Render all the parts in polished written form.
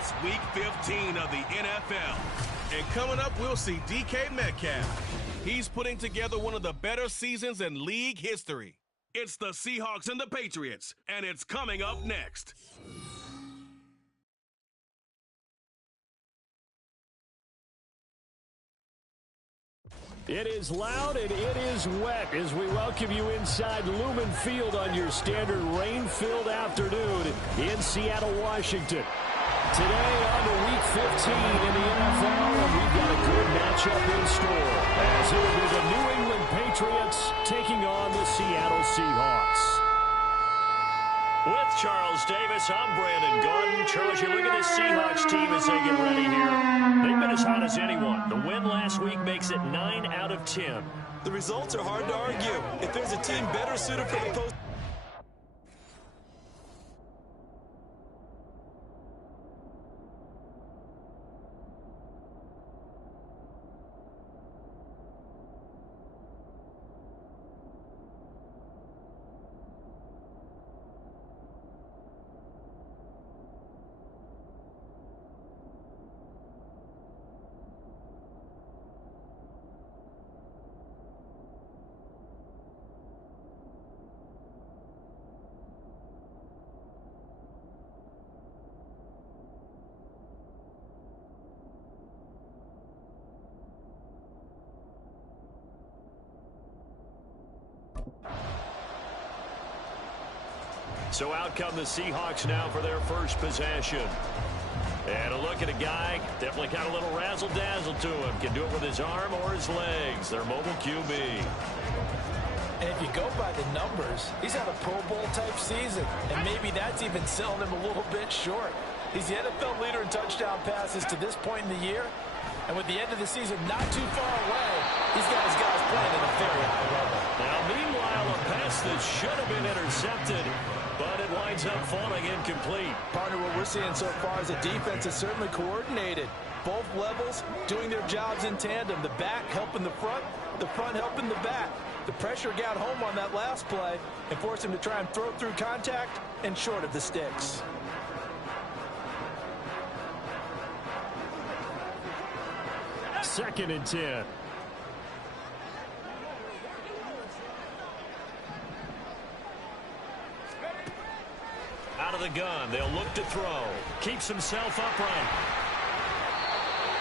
It's Week 15 of the NFL. And coming up, we'll see DK Metcalf. He's putting together one of the better seasons in league history. It's the Seahawks and the Patriots, and it's coming up next. It is loud and it is wet as we welcome you inside Lumen Field on your standard rain-filled afternoon in Seattle, Washington. Today on to Week 15 in the NFL, and we've got a good matchup in store as it will be the New England Patriots taking on the Seattle Seahawks. With Charles Davis, I'm Brandon Gaudin. Charles, you look at this Seahawks team as they get ready here. They've been as hot as anyone. The win last week makes it 9 out of 10. The results are hard to argue. If there's a team better suited for the post. So out come the Seahawks now for their first possession. And a look at a guy, definitely got a little razzle-dazzle to him. Can do it with his arm or his legs. Their mobile QB. And if you go by the numbers, he's had a Pro Bowl-type season. And maybe that's even selling him a little bit short. He's the NFL leader in touchdown passes to this point in the year. And with the end of the season not too far away, he's got his guys playing at a very high level. Now, meanwhile, a pass that should have been intercepted, but it winds up falling incomplete. Partner, what we're seeing so far is the defense is certainly coordinated. Both levels doing their jobs in tandem. The back helping the front helping the back. The pressure got home on that last play and forced him to try and throw through contact and short of the sticks. Second and 10. Out of the gun, they'll look to throw. Keeps himself upright.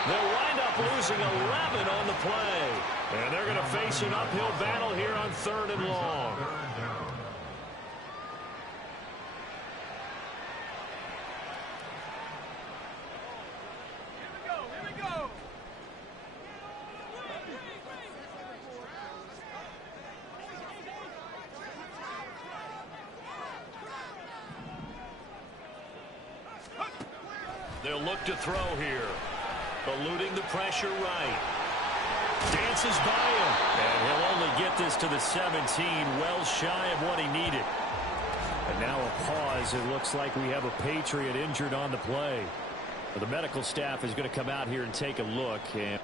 They'll wind up losing 11 on the play. And they're going to face an uphill battle here on 3rd and long. They'll look to throw here. Eluding the pressure right. Dances by him. And he'll only get this to the 17, well shy of what he needed. And now a pause. It looks like we have a Patriot injured on the play. The medical staff is going to come out here and take a look. And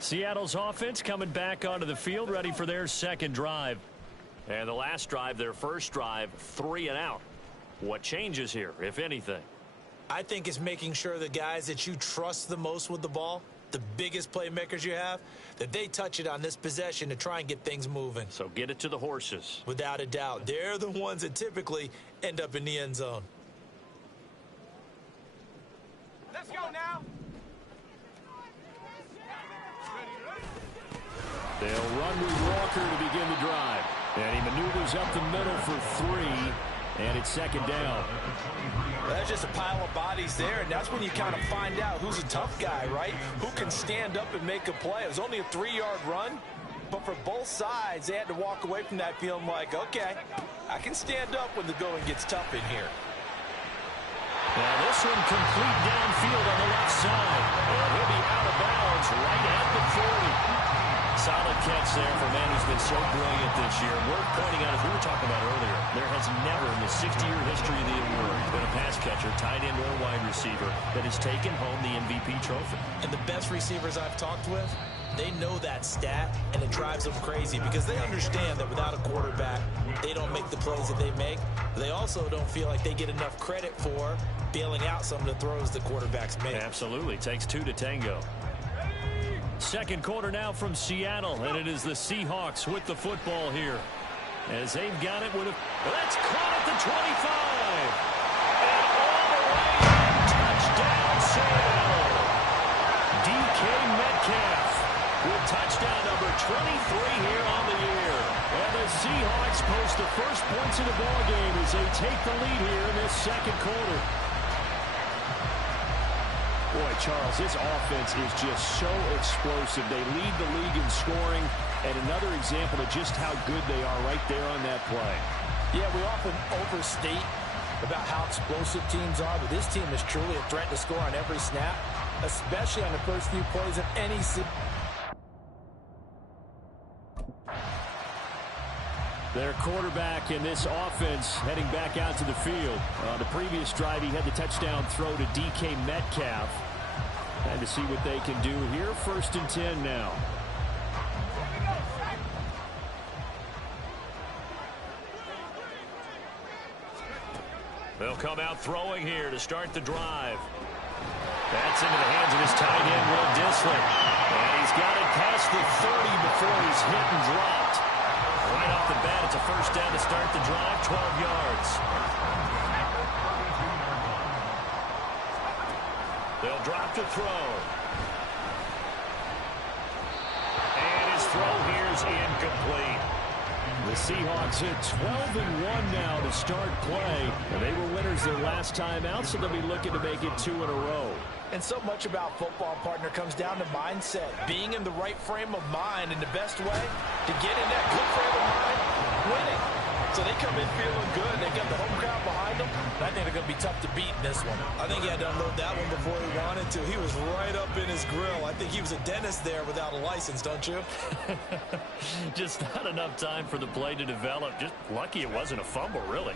Seattle's offense coming back onto the field, ready for their second drive. And the last drive, their first drive, 3 and out. What changes here, if anything? I think it's making sure the guys that you trust the most with the ball, the biggest playmakers you have, that they touch it on this possession to try and get things moving. So get it to the horses. Without a doubt. They're the ones that typically end up in the end zone. Let's go now. They'll run with Walker to begin the drive. And he maneuvers up the middle for 3, and it's second down. That's just a pile of bodies there, and that's when you kind of find out who's a tough guy, right? Who can stand up and make a play. It was only a 3-yard run, but for both sides, they had to walk away from that feeling like, okay, I can stand up when the going gets tough in here. Now this one complete downfield on the left side. And he'll be out of bounds right at the 40. Solid catch there for a man who's been so brilliant this year. Worth pointing out, as we were talking about earlier, there has never in the 60-year history of the award been a pass catcher, tight end, or wide receiver that has taken home the MVP trophy. And the best receivers I've talked with, they know that stat, and it drives them crazy because they understand that without a quarterback, they don't make the plays that they make. They also don't feel like they get enough credit for bailing out some of the throws the quarterbacks make. Absolutely. Takes 2 to tango. Second quarter now from Seattle, and it is the Seahawks with the football here. As they've got it with a... That's caught at the 25. And all the way in, touchdown Seattle. DK Metcalf with touchdown number 23 here on the year. And the Seahawks post the first points of the ballgame as they take the lead here in this second quarter. Boy, Charles, this offense is just so explosive. They lead the league in scoring, and another example of just how good they are right there on that play. Yeah, we often overstate about how explosive teams are, but this team is truly a threat to score on every snap, especially on the first few plays of any season. Their quarterback in this offense heading back out to the field. On the previous drive, he had the touchdown throw to DK Metcalf. And to see what they can do here. 1st and 10 now. They'll come out throwing here to start the drive. That's into the hands of his tight end, Will Dissler. And he's got it past the 30 before he's hit and dropped. Right off the bat, it's a first down to start the drive, 12 yards. They'll drop to throw. And his throw here is incomplete. The Seahawks hit 12-1 now to start play. And they were winners their last time out, so they'll be looking to make it 2 in a row. And so much about football, partner, comes down to mindset. Being in the right frame of mind, and the best way to get in that good frame of mind, winning. So they come in feeling good. They got the home crowd behind them. I think they're going to be tough to beat in this one. I think he had to unload that one before he wanted to. He was right up in his grill. I think he was a dentist there without a license, don't you? Just not enough time for the play to develop. Just lucky it wasn't a fumble, really.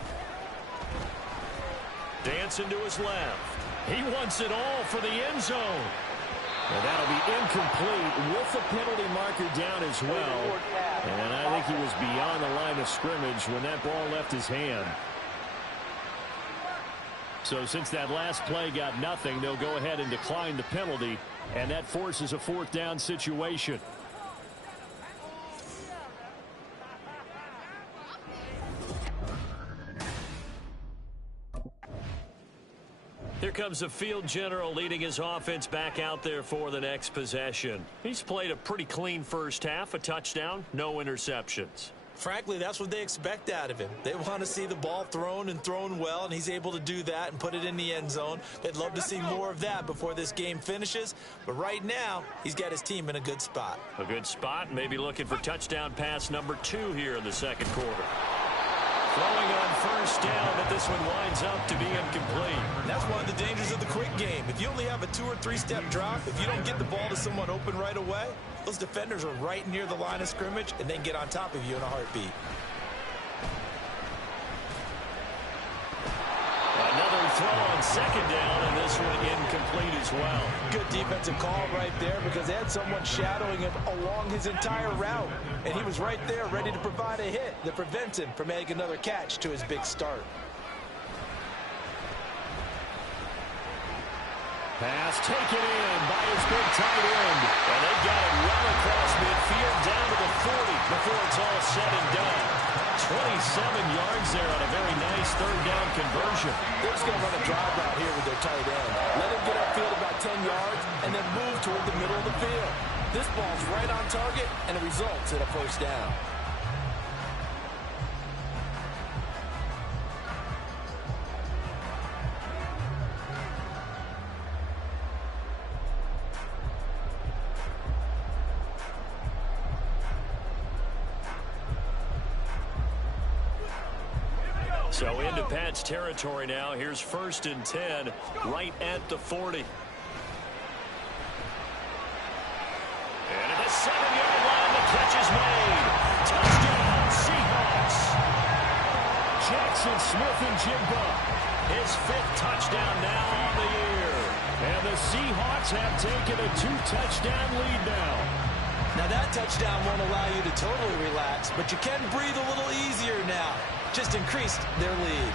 Dancing to his left. He wants it all for the end zone. And that'll be incomplete with the penalty marker down as well. And I think he was beyond the line of scrimmage when that ball left his hand. So since that last play got nothing, they'll go ahead and decline the penalty. And that forces a 4th down situation. Here comes the field general leading his offense back out there for the next possession. He's played a pretty clean first half, a touchdown, no interceptions. Frankly, that's what they expect out of him. They want to see the ball thrown and thrown well, and he's able to do that and put it in the end zone. They'd love to see more of that before this game finishes. But right now, he's got his team in a good spot. A good spot, maybe looking for touchdown pass number 2 here in the second quarter. Throwing on first down, but this one winds up to be incomplete. And that's one of the dangers of the quick game. If you only have a 2- or 3-step drop, if you don't get the ball to someone open right away, those defenders are right near the line of scrimmage and then get on top of you in a heartbeat. Another throw on second down, and this one incomplete as well. Good defensive call right there because they had someone shadowing him along his entire route. And he was right there ready to provide a hit that prevents him from making another catch to his big start. Pass taken in by his big tight end. And they got it well across midfield down to the 40 before it's all said and done. 27 yards there on a very nice 3rd down conversion. They're just going to run a drive route here with their tight end. Let him get upfield about 10 yards and then move toward the middle of the field. This ball's right on target, and it results in a first down. So into Pat's territory now. Here's 1st and 10 right at the 40. And at the 7-yard line, the catch is made. Touchdown, Seahawks. Jackson Smith-Njigba, his 5th touchdown now on the year. And the Seahawks have taken a 2-touchdown lead now. Now that touchdown won't allow you to totally relax, but you can breathe a little easier now. Just increased their lead.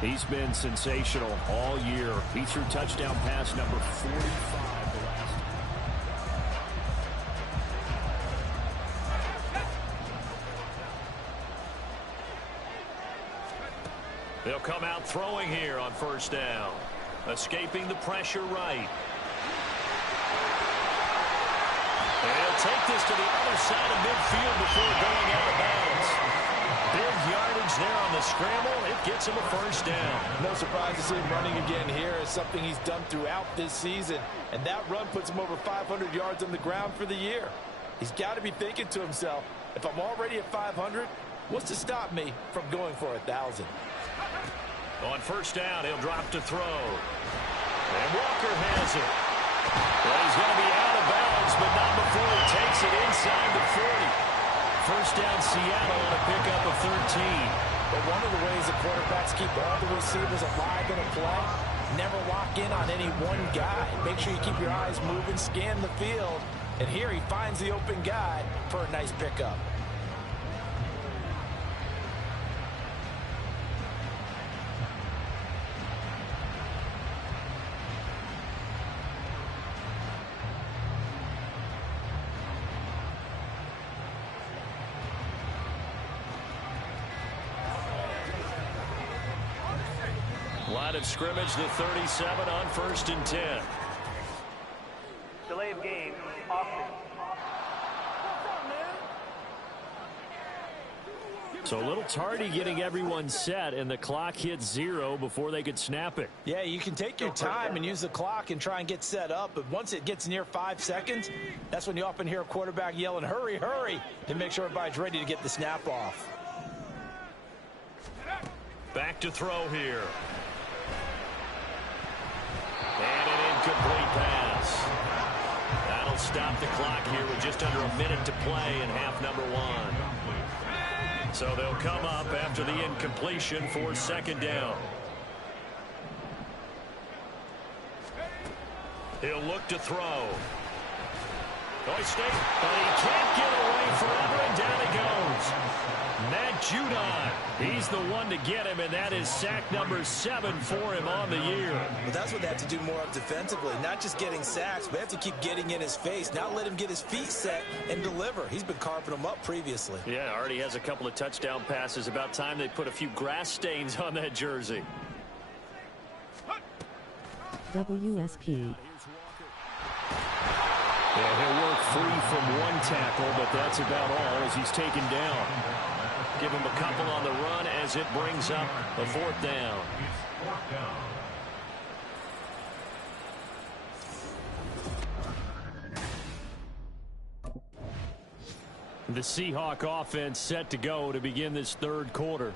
He's been sensational all year. He threw touchdown pass number 45 the last. They'll come out throwing here on 1st down. Escaping the pressure right. And he'll take this to the other side of midfield before going out of bounds. Big yardage there on the scramble. It gets him a first down. No surprise to see him running again here. It's something he's done throughout this season. And that run puts him over 500 yards on the ground for the year. He's got to be thinking to himself, if I'm already at 500, what's to stop me from going for 1,000? On 1st down, he'll drop to throw. And Walker has it. Well, he's going to be out of bounds, but not before he takes it inside the 40. First down, Seattle on a pickup of 13. But one of the ways the quarterbacks keep all the receivers alive in a play, never lock in on any one guy. Make sure you keep your eyes moving, scan the field. And here he finds the open guy for a nice pickup. Line of scrimmage, the 37 on 1st and 10. Delay of game, offense. So a little tardy getting everyone set, and the clock hits 0 before they could snap it. Yeah, you can take your time and use the clock and try and get set up, but once it gets near 5 seconds, that's when you often hear a quarterback yelling, hurry, hurry, to make sure everybody's ready to get the snap off. Back to throw here. And an incomplete pass. That'll stop the clock here with just under a minute to play in half number 1. So they'll come up after the incompletion for 2nd down. He'll look to throw. But he can't get away forever, and down he goes. Matt Judon, he's the one to get him, and that is sack number 7 for him on the year. Well, that's what they have to do more of defensively, not just getting sacks, but they have to keep getting in his face, not let him get his feet set and deliver. He's been carving them up previously. Yeah, already has a couple of touchdown passes. About time they put a few grass stains on that jersey. WSP. Yeah, he'll work free from one tackle, but that's about all as he's taken down. Give him a couple on the run as it brings up a 4th down. The Seahawk offense set to go to begin this 3rd quarter.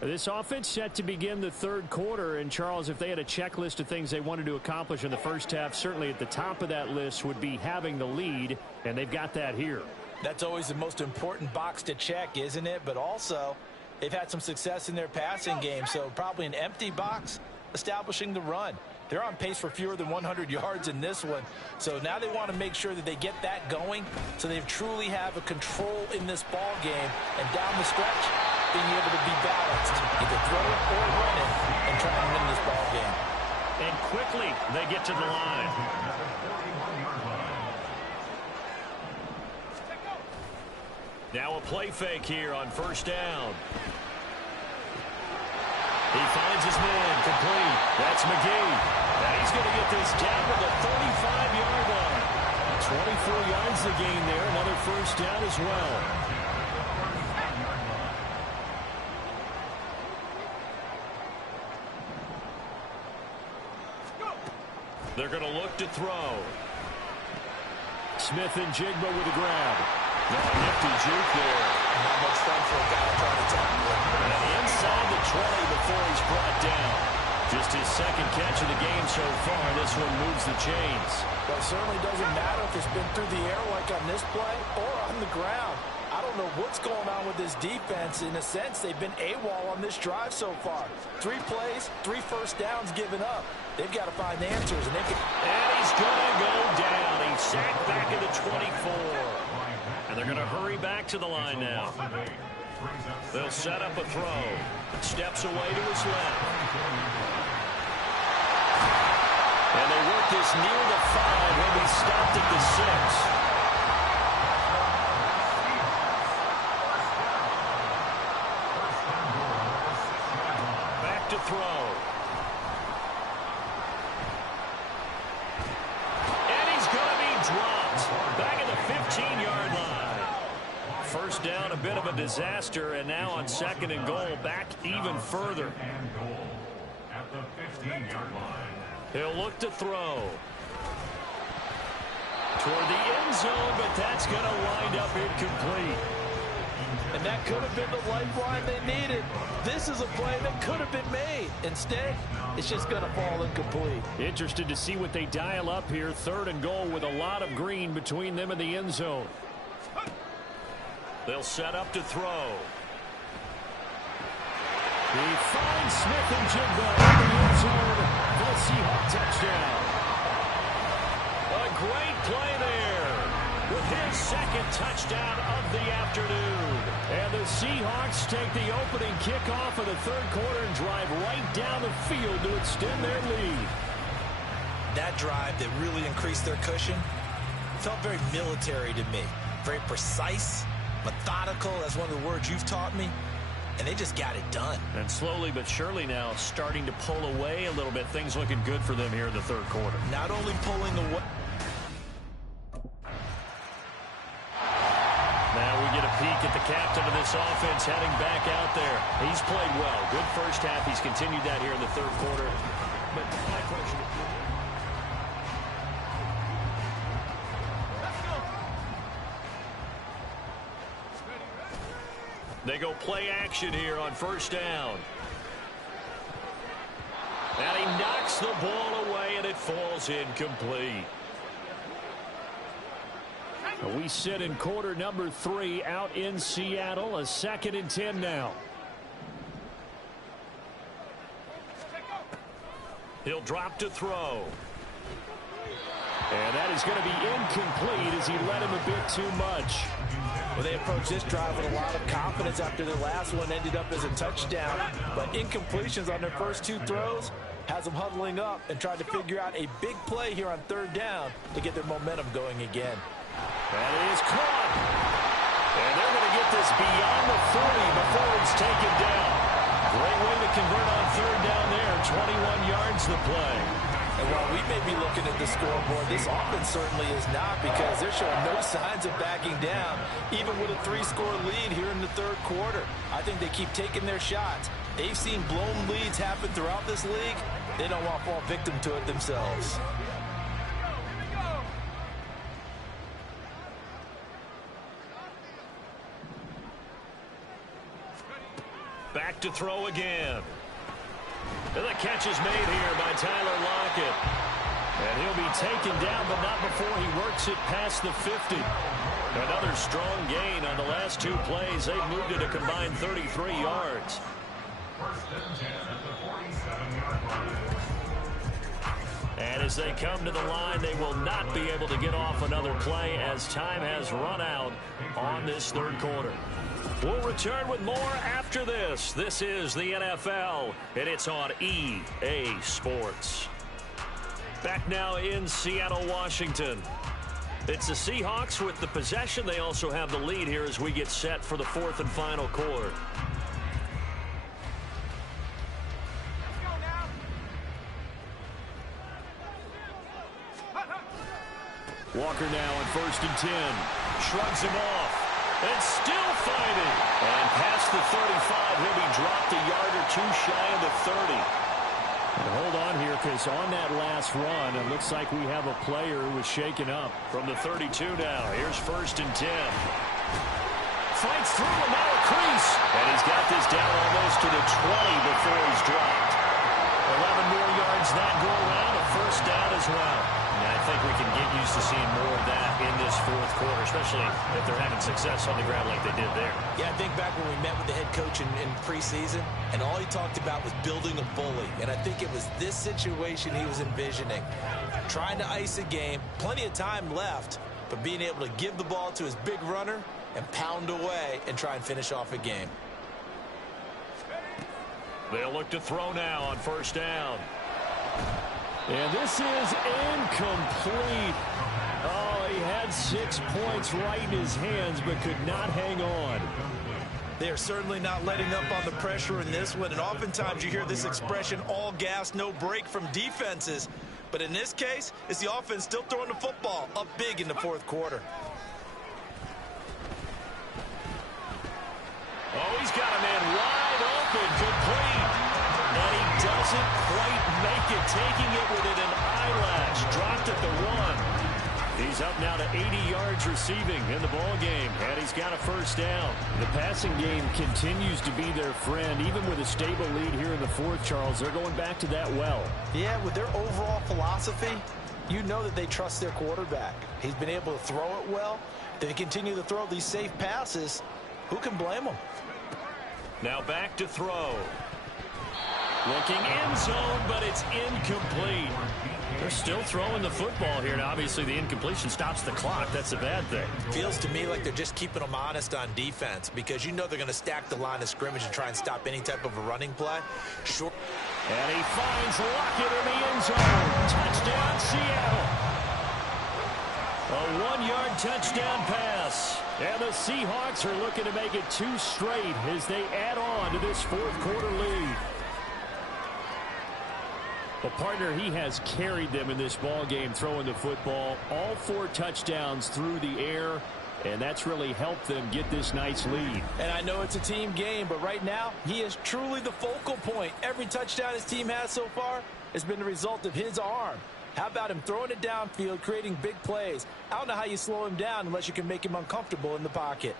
This offense set to begin the 3rd quarter, and Charles, if they had a checklist of things they wanted to accomplish in the first half, certainly at the top of that list would be having the lead, and they've got that here. That's always the most important box to check, isn't it? But also, they've had some success in their passing game, so probably an empty box establishing the run. They're on pace for fewer than 100 yards in this one, so now they want to make sure that they get that going so they truly have a control in this ball game, and down the stretch, being able to be balanced, either throw it or run it, and try and win this ball game. And quickly, they get to the line. Now a play fake here on first down. He finds his man, complete. That's McGee. And he's going to get this down to the 35-yard line. 24 yards to gain there. Another first down as well. They're going to look to throw. Smith and Jigba with a grab. Now a nifty juke there. Not much fun for a guy trying to tackle him. And inside the 20 before he's brought down. Just his second catch of the game so far. This one moves the chains. Well, it certainly doesn't matter if it's been through the air like on this play or on the ground. I don't know what's going on with this defense. In a sense, they've been AWOL on this drive so far. 3 plays, 3 first downs given up. They've got to find answers. And he's going to go down. He's sacked back at the 24. And they're going to hurry back to the line now. They'll set up a throw. Steps away to his left. And they work this near the 5. He'll be stopped at the 6. Back to throw. And he's going to be dropped. Back at the 15-yard line. First down, a bit of a disaster, and now on second and goal, back even further. At the 15-yard line. He'll look to throw. Toward the end zone, but that's going to wind up incomplete. And that could have been the lifeline they needed. This is a play that could have been made. Instead, it's just going to fall incomplete. Interested to see what they dial up here. Third and goal with a lot of green between them and the end zone. They'll set up to throw. He finds Smith and Jigba in the end zone for the Seahawks touchdown. A great play there with his second touchdown of the afternoon. And the Seahawks take the opening kickoff of the third quarter and drive right down the field to extend their lead. That drive that really increased their cushion felt very military to me. Very precise, methodical, that's one of the words you've taught me. And they just got it done. And slowly but surely now starting to pull away a little bit. Things looking good for them here in the third quarter. Not only pulling away. Now we get a peek at the captain of this offense heading back out there. He's played well. Good first half. He's continued that here in the third quarter. But my question... They go play action here on first down. And he knocks the ball away, and it falls incomplete. We sit in quarter number 3 out in Seattle. A 2nd and 10 now. He'll drop to throw. And that is going to be incomplete as he led him a bit too much. Well, they approached this drive with a lot of confidence after their last one ended up as a touchdown. But incompletions on their first 2 throws has them huddling up and trying to figure out a big play here on third down to get their momentum going again. And it is caught. And they're going to get this beyond the 40 before it's taken down. Great way to convert on third down there. 21 yards the play. And while we may be looking at the scoreboard, this offense certainly is not, because they're showing no signs of backing down, even with a 3-score lead here in the third quarter. I think they keep taking their shots. They've seen blown leads happen throughout this league. They don't want to fall victim to it themselves. Back to throw again. And the catch is made here by Tyler Lockett. And he'll be taken down, but not before he works it past the 50. Another strong gain on the last 2 plays. They've moved it a combined 33 yards. And as they come to the line, they will not be able to get off another play as time has run out on this third quarter. We'll return with more after this. This is the NFL, and it's on EA Sports. Back now in Seattle, Washington. It's the Seahawks with the possession. They also have the lead here as we get set for the fourth and final quarter. Walker now on 1st and 10. Shrugs him off. And still fighting. And past the 35, he'll be dropped a yard or two shy of the 30. And hold on here, because on that last run, it looks like we have a player who was shaken up. From the 32 now, here's 1st and 10. Fights through and now a crease. And he's got this down almost to the 20 before he's dropped. 11 more yards that go around, a first down as well. And I think we can get used to seeing more of that in this fourth quarter, especially if they're having success on the ground like they did there. Yeah, I think back when we met with the head coach in preseason, and all he talked about was building a bully. And I think it was this situation he was envisioning. Trying to ice a game, plenty of time left, but being able to give the ball to his big runner and pound away and try and finish off a game. They'll look to throw now on 1st down. And this is incomplete. Oh, he had 6 points right in his hands, but could not hang on. They are certainly not letting up on the pressure in this one, and oftentimes you hear this expression, all gas, no break from defenses. But in this case, it's the offense still throwing the football up big in the fourth quarter. Oh, he's got a man wide open, complete. And he doesn't quite make it, taking it within an eyelash. Dropped at the 1. He's up now to 80 yards receiving in the ball game, and he's got a first down. The passing game continues to be their friend, even with a stable lead here in the fourth, Charles. They're going back to that well. Yeah, with their overall philosophy, you know that they trust their quarterback. He's been able to throw it well. They continue to throw these safe passes. Who can blame them? Now back to throw. Looking end zone, but it's incomplete. They're still throwing the football here, and obviously the incompletion stops the clock. That's a bad thing. Feels to me like they're just keeping them honest on defense, because you know they're going to stack the line of scrimmage and try and stop any type of a running play. Sure. And he finds Lockett in the end zone. Touchdown, Seattle. A 1-yard touchdown pass. And the Seahawks are looking to make it 2 straight as they add on to this fourth quarter lead. A partner, he has carried them in this ball game, throwing the football. All 4 touchdowns through the air, and that's really helped them get this nice lead. And I know it's a team game, but right now, he is truly the focal point. Every touchdown his team has so far has been the result of his arm. How about him throwing it downfield, creating big plays? I don't know how you slow him down unless you can make him uncomfortable in the pocket.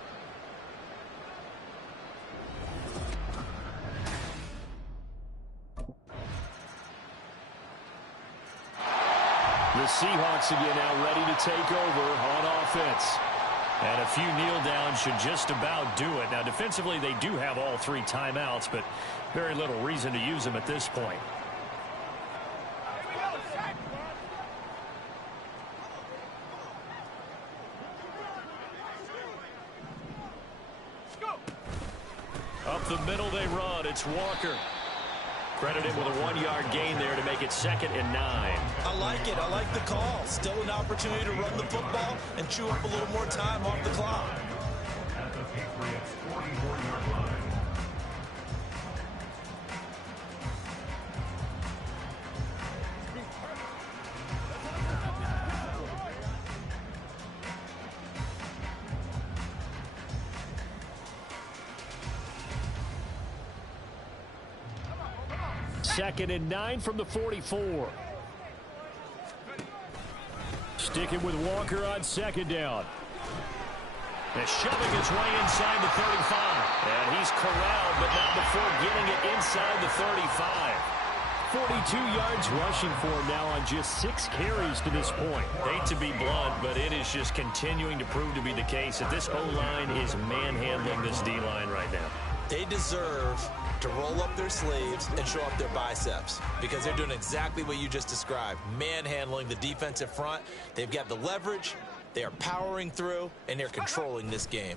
The Seahawks again now ready to take over on offense. And a few kneel downs should just about do it. Now, defensively, they do have all 3 timeouts, but very little reason to use them at this point. Up the middle they run. It's Walker. Credit him with a 1-yard gain there to make it 2nd and 9. I like it. I like the call. Still an opportunity to run the football and chew up a little more time off the clock. At the Patriots' 44-yard line. Second and 9 from the 44. Sticking with Walker on 2nd down. And shoving his way inside the 35. And he's corralled, but not before getting it inside the 35. 42 yards rushing for him now on just 6 carries to this point. Hate to be blunt, but it is just continuing to prove to be the case that this O-line is manhandling this D-line right now. They deserve to roll up their sleeves and show up their biceps because they're doing exactly what you just described, manhandling the defensive front. They've got the leverage, they are powering through, and they're controlling this game.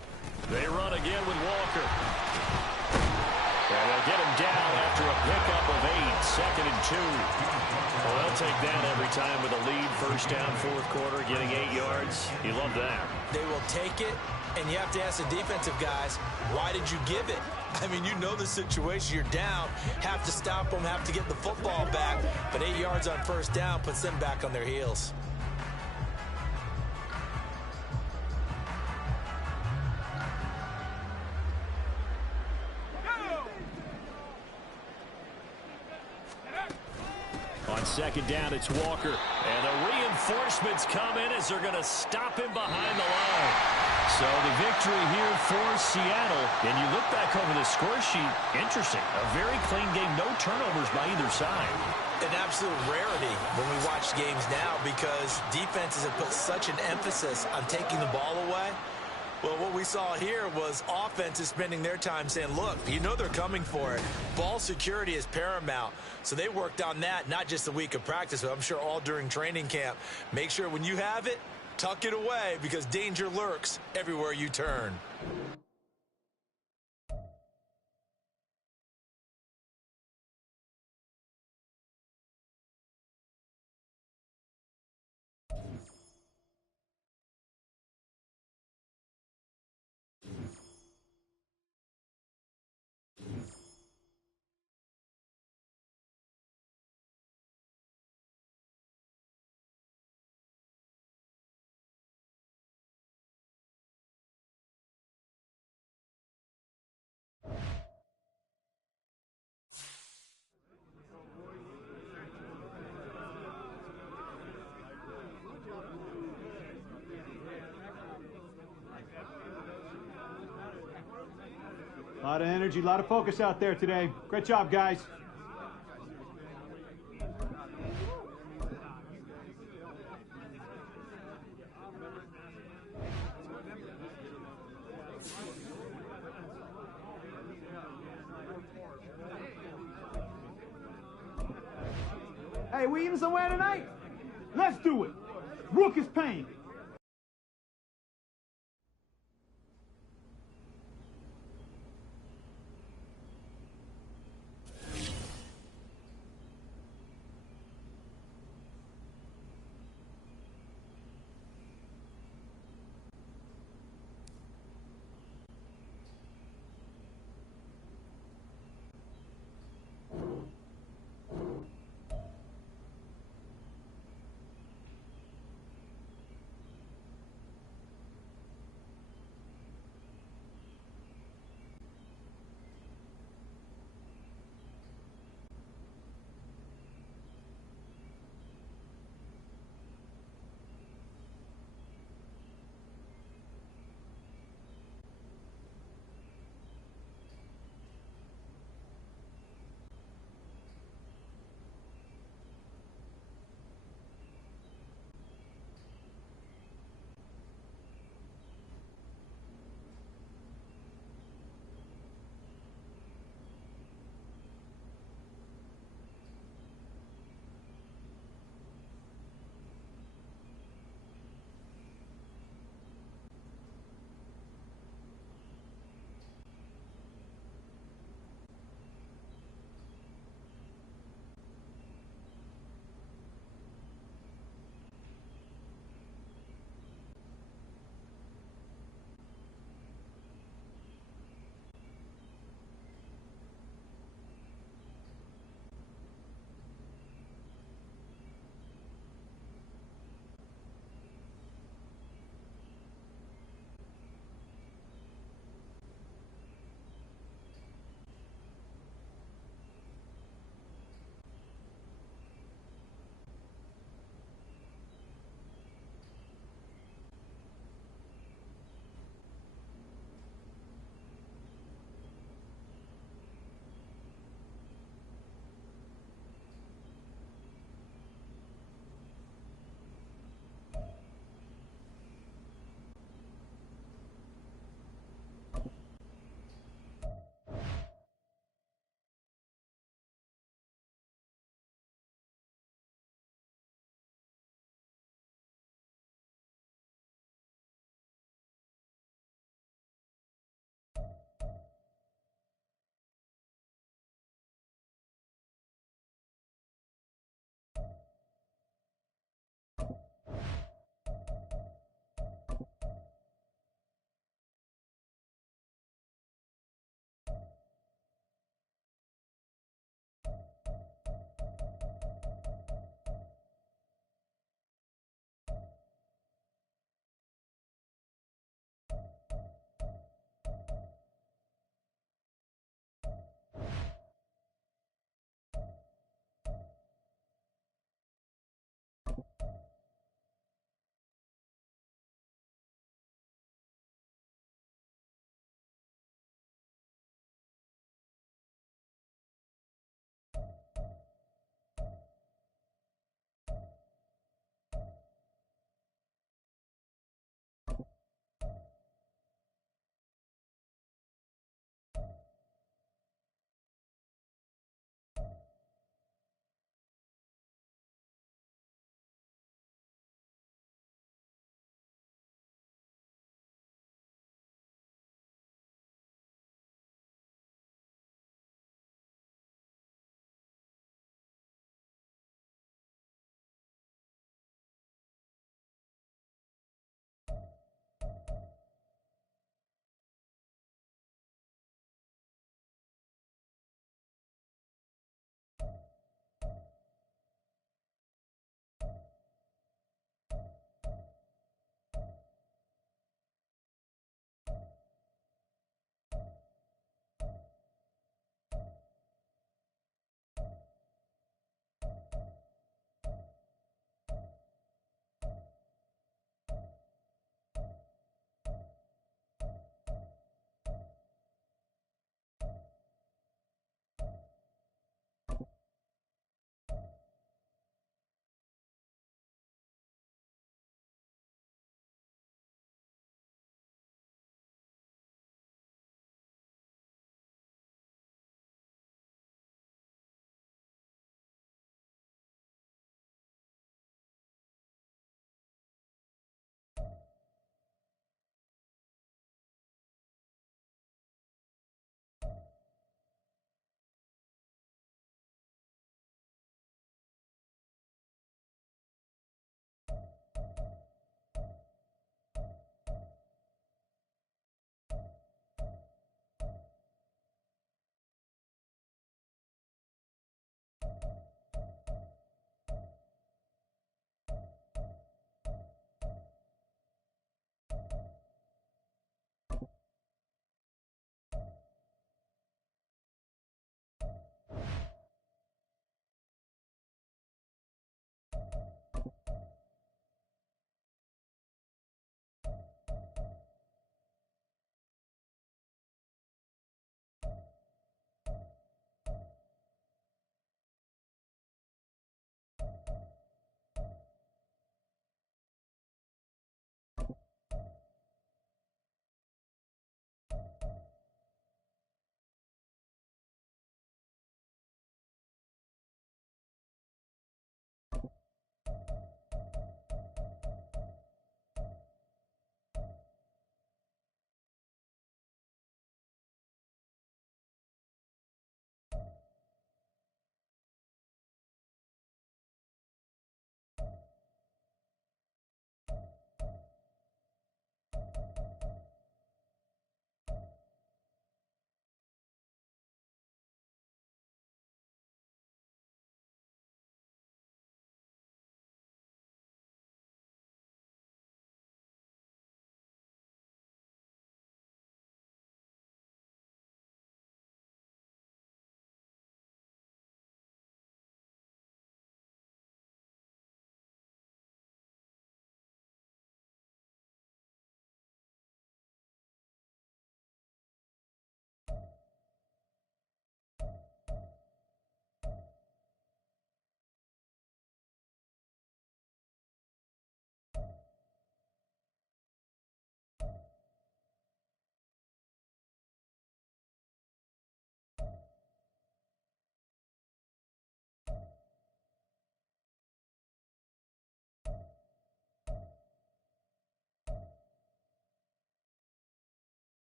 They run again with Walker. And they'll get him down after a pickup of 8, 2nd and 2. Well, they'll take that every time with a lead, first down, fourth quarter, getting 8 yards. You love that. They will take it, and you have to ask the defensive guys, why did you give it? I mean, you know the situation. You're down, have to stop them, have to get the football back, but 8 yards on first down puts them back on their heels. On second down, it's Walker. And the reinforcements come in as they're going to stop him behind the line. So the victory here for Seattle. And you look back over the score sheet, interesting. A very clean game, no turnovers by either side. An absolute rarity when we watch games now because defenses have put such an emphasis on taking the ball away. Well, what we saw here was offenses spending their time saying, look, you know they're coming for it. Ball security is paramount. So they worked on that, not just a week of practice, but I'm sure all during training camp. Make sure when you have it, tuck it away because danger lurks everywhere you turn. A lot of energy, a lot of focus out there today. Great job, guys. Hey, we eating somewhere tonight? Let's do it. Rook is pain.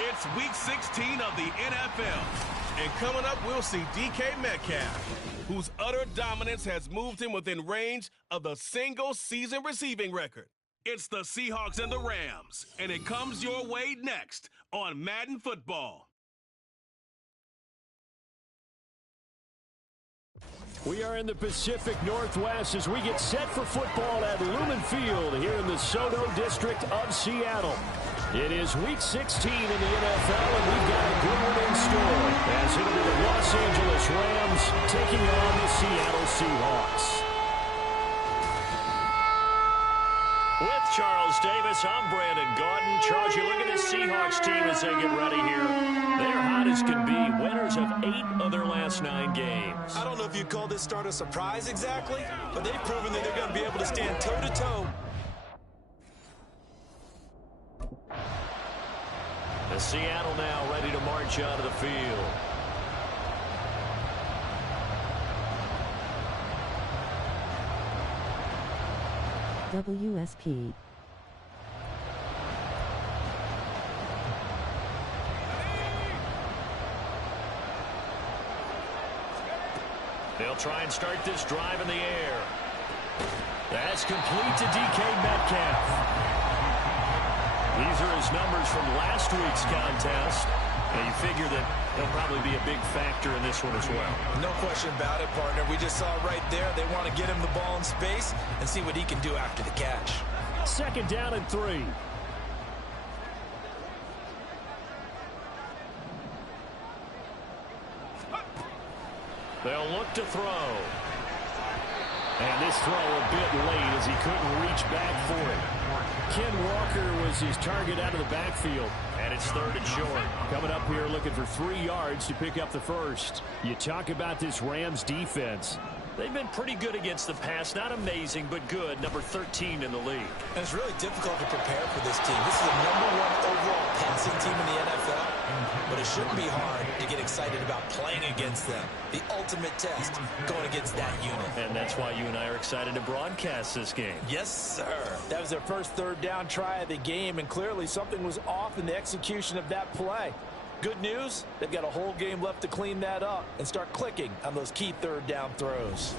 It's Week 16 of the NFL. And coming up, we'll see DK Metcalf, whose utter dominance has moved him within range of the single-season receiving record. It's the Seahawks and the Rams, and it comes your way next on Madden Football. We are in the Pacific Northwest as we get set for football at Lumen Field here in the Soto District of Seattle. It is Week 16 in the NFL, and we've got a good one in store as it'll be the Los Angeles Rams taking on the Seattle Seahawks. With Charles Davis, I'm Brandon Gaudin. Charles, you look at this Seahawks team as they get ready here. They're hot as can be, winners of 8 of their last 9 games. I don't know if you'd call this start a surprise exactly, but they've proven that they're going to be able to stand toe-to-toe. The Seattle now ready to march out of the field. WSP. They'll try and start this drive in the air. That's complete to DK Metcalf. These are his numbers from last week's contest. And you figure that he'll probably be a big factor in this one as well. No question about it, partner. We just saw right there they want to get him the ball in space and see what he can do after the catch. 2nd down and 3. They'll look to throw. And this throw a bit late as he couldn't reach back for it. Ken Walker was his target out of the backfield. And it's 3rd and short. Coming up here looking for 3 yards to pick up the first. You talk about this Rams defense. They've been pretty good against the pass. Not amazing, but good. Number 13 in the league. And it's really difficult to prepare for this team. This is the #1 overall passing team in the NFL. But it shouldn't be hard to get excited about playing against them. The ultimate test going against that unit. And that's why you and I are excited to broadcast this game. Yes, sir. That was their first 3rd down try of the game, and clearly something was off in the execution of that play. Good news, they've got a whole game left to clean that up and start clicking on those key 3rd down throws.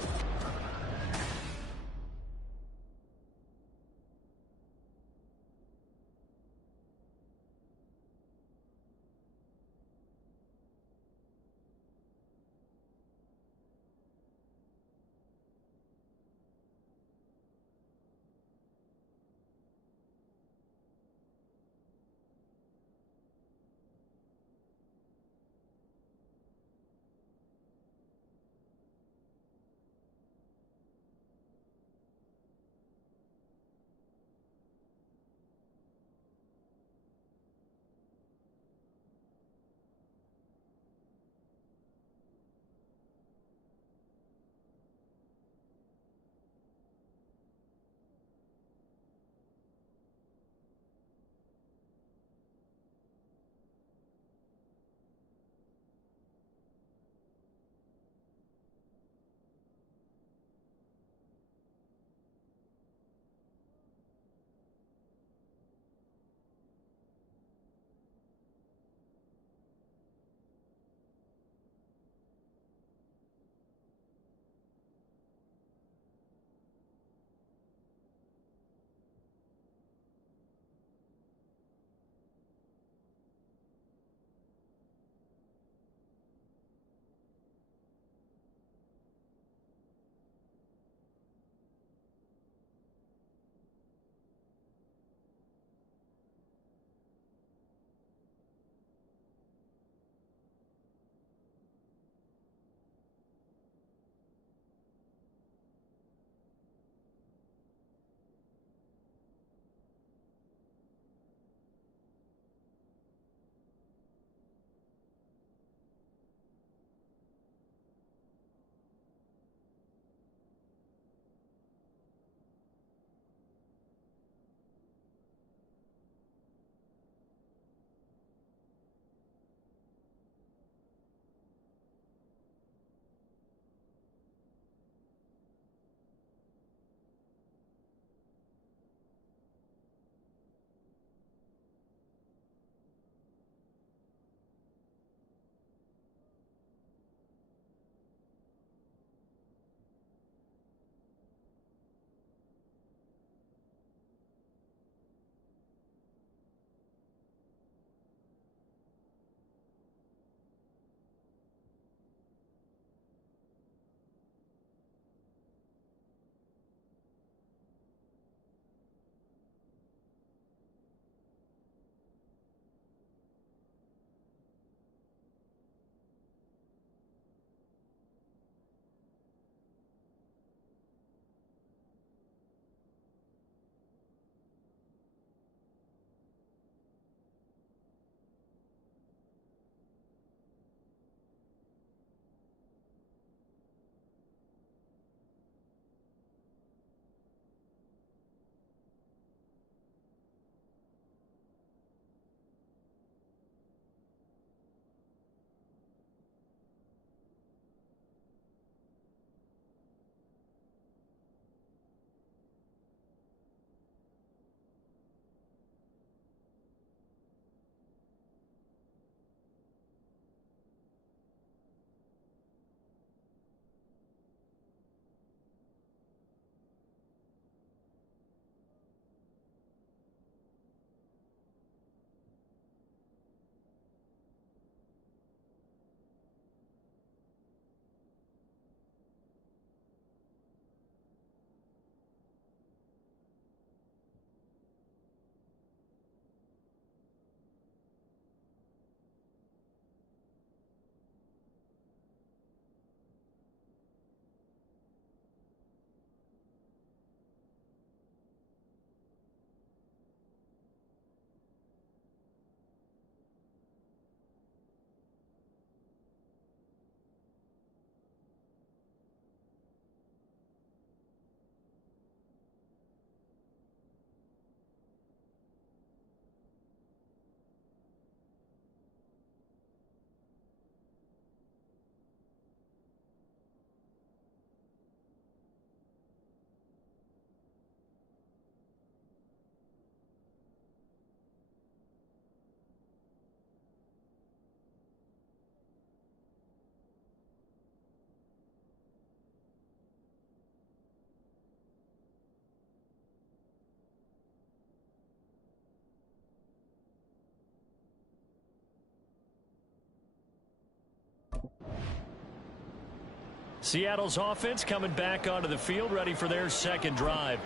Seattle's offense coming back onto the field, ready for their second drive.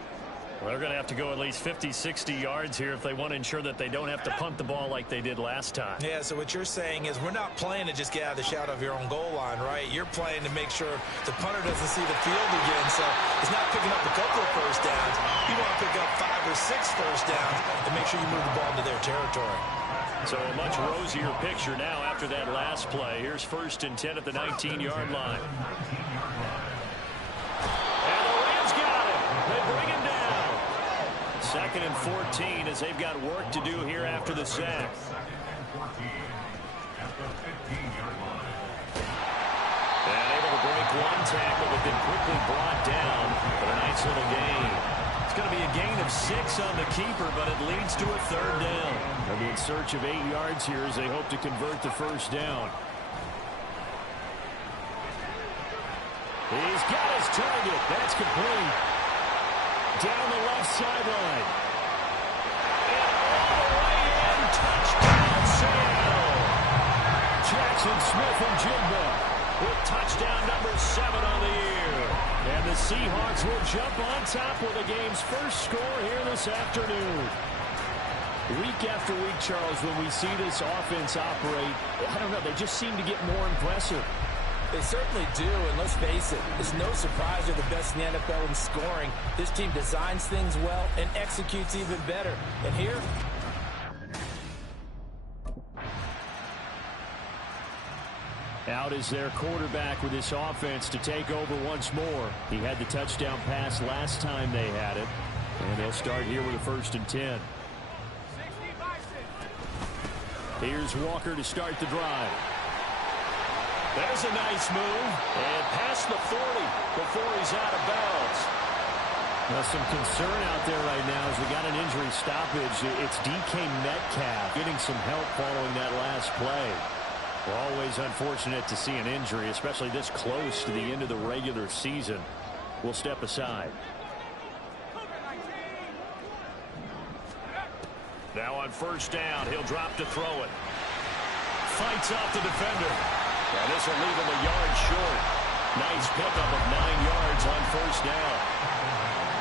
Well, they're going to have to go at least 50, 60 yards here if they want to ensure that they don't have to punt the ball like they did last time. Yeah, so what you're saying is we're not playing to just get out of the shadow of your own goal line, right? You're playing to make sure the punter doesn't see the field again, so he's not picking up a couple of first downs. You want to pick up 5 or 6 first downs and make sure you move the ball into their territory. So a much rosier picture now after that last play. Here's 1st and 10 at the 19-yard line. And the Rams got it. They bring him down. 2nd and 14 as they've got work to do here after the sack. And able to break one tackle, but then quickly brought down for a nice little gain. It's going to be a gain of 6 on the keeper, but it leads to a 3rd down. They'll be in search of 8 yards here as they hope to convert the first down. He's got his target. That's complete. Down the left sideline. And all the way in. Touchdown, Seattle. Jackson Smith and Jigba with touchdown number 7 on the year. And the Seahawks will jump on top with the game's first score here this afternoon. Week after week, Charles, when we see this offense operate, I don't know, they just seem to get more impressive. They certainly do, and let's face it, it's no surprise they're the best in the NFL in scoring. This team designs things well and executes even better. And here, out is their quarterback with this offense to take over once more. He had the touchdown pass last time they had it, and they'll start here with a 1st and 10. Here's Walker to start the drive. There's a nice move. And past the 40 before he's out of bounds. Now, some concern out there right now as we got an injury stoppage. It's DK Metcalf getting some help following that last play. Always unfortunate to see an injury, especially this close to the end of the regular season. We'll step aside. Now on 1st down, he'll drop to throw it. Fights off the defender. And this will leave him a yard short. Nice pickup of 9 yards on 1st down.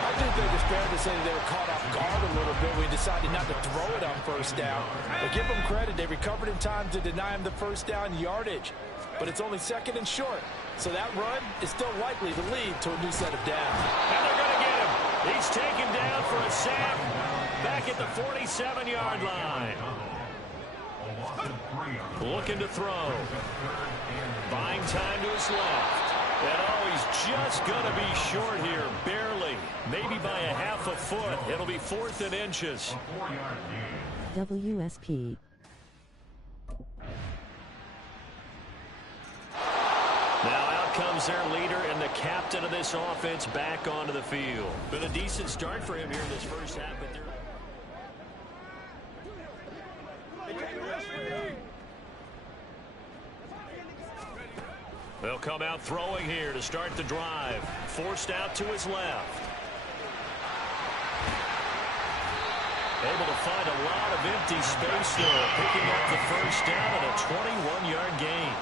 I do think it's fair to say that they were caught off guard a little bit. We decided not to throw it on 1st down. But give them credit. They recovered in time to deny him the 1st down yardage. But it's only 2nd and short. So that run is still likely to lead to a new set of downs. And they're going to get him. He's taken down for a sack back at the 47-yard line. Looking to throw. Buying time to his left. And oh, he's just going to be short here, barely. Maybe by a half a foot. It'll be 4th and inches. WSP. Now out comes their leader and the captain of this offense back onto the field. Been a decent start for him here in this first half, but they're... They'll come out throwing here to start the drive. Forced out to his left. Able to find a lot of empty space there, picking up the 1st down and a 21-yard gain.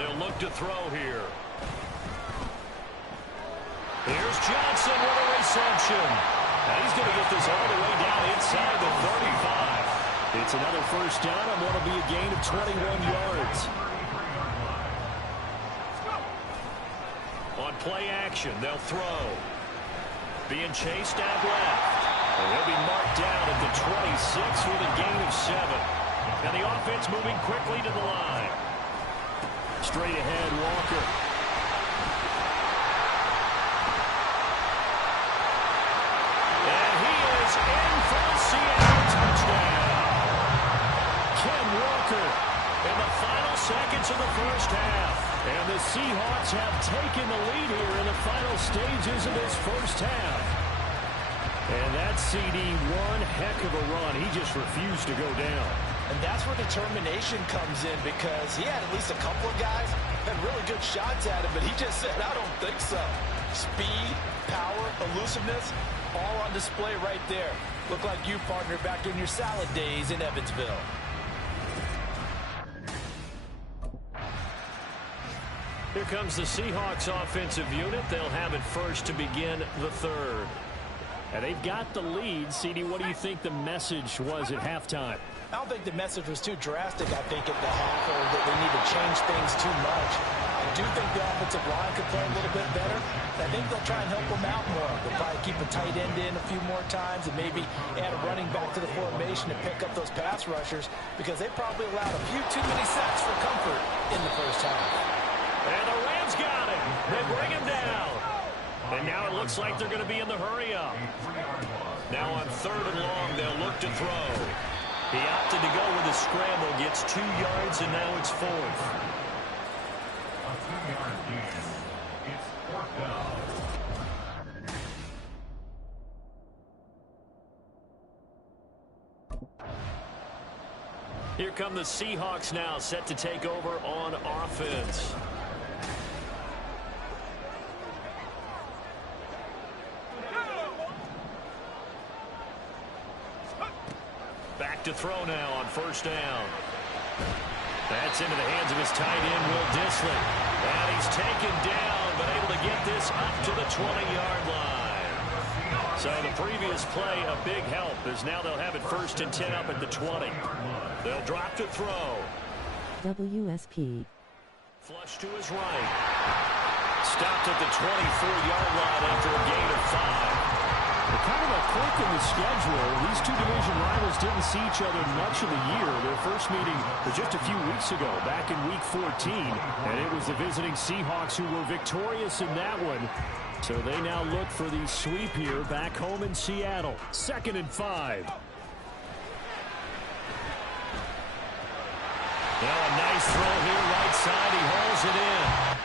They'll look to throw here. Here's Johnson with a reception. And he's going to get this all the way down inside the 35. It's another 1st down and what'll be a gain of 21 yards. On play action, they'll throw. Being chased out left. And he'll be marked down at the 26 with a gain of 7. And the offense moving quickly to the line. Straight ahead, Walker. And he is in for the Seattle touchdown. Ken Walker In the final seconds of the first half. And the Seahawks have taken the lead here in the final stages of this first half. And that CD, one heck of a run. He just refused to go down. And that's where determination comes in, because he had at least a couple of guys had really good shots at him, but he just said, I don't think so. Speed, power, elusiveness, all on display right there. Look like you, partner, back in your salad days in Evansville. Here comes the Seahawks offensive unit. They'll have it first to begin the third. And they've got the lead. CD, what do you think the message was at halftime? I don't think the message was too drastic, I think, at the half, or that they need to change things too much. I do think the offensive line could play a little bit better. I think they'll try and help them out more. They'll probably keep a tight end in a few more times and maybe add a running back to the formation to pick up those pass rushers, because they probably allowed a few too many sacks for comfort in the first half. And the Rams got him. They bring him down. And now it looks like they're going to be in the hurry-up. Now on 3rd and long, they'll look to throw. He opted to go with a scramble, gets 2 yards, and now it's 4th. A 2-yard gain. It's 4th down. Here come the Seahawks now, set to take over on offense. Back to throw now on 1st down. That's into the hands of his tight end, Will Dissly. And he's taken down, but able to get this up to the 20-yard line. So the previous play, a big help, as now they'll have it 1st and 10 up at the 20. They'll drop to throw. WSP. Flush to his right. Stopped at the 24-yard line after a gain of 5. Kind of a quirk in the schedule. These two division rivals didn't see each other much of the year. Their first meeting was just a few weeks ago, back in Week 14. And it was the visiting Seahawks who were victorious in that one. So they now look for the sweep here back home in Seattle. 2nd and 5. Now a nice throw here, right side. He hauls it in.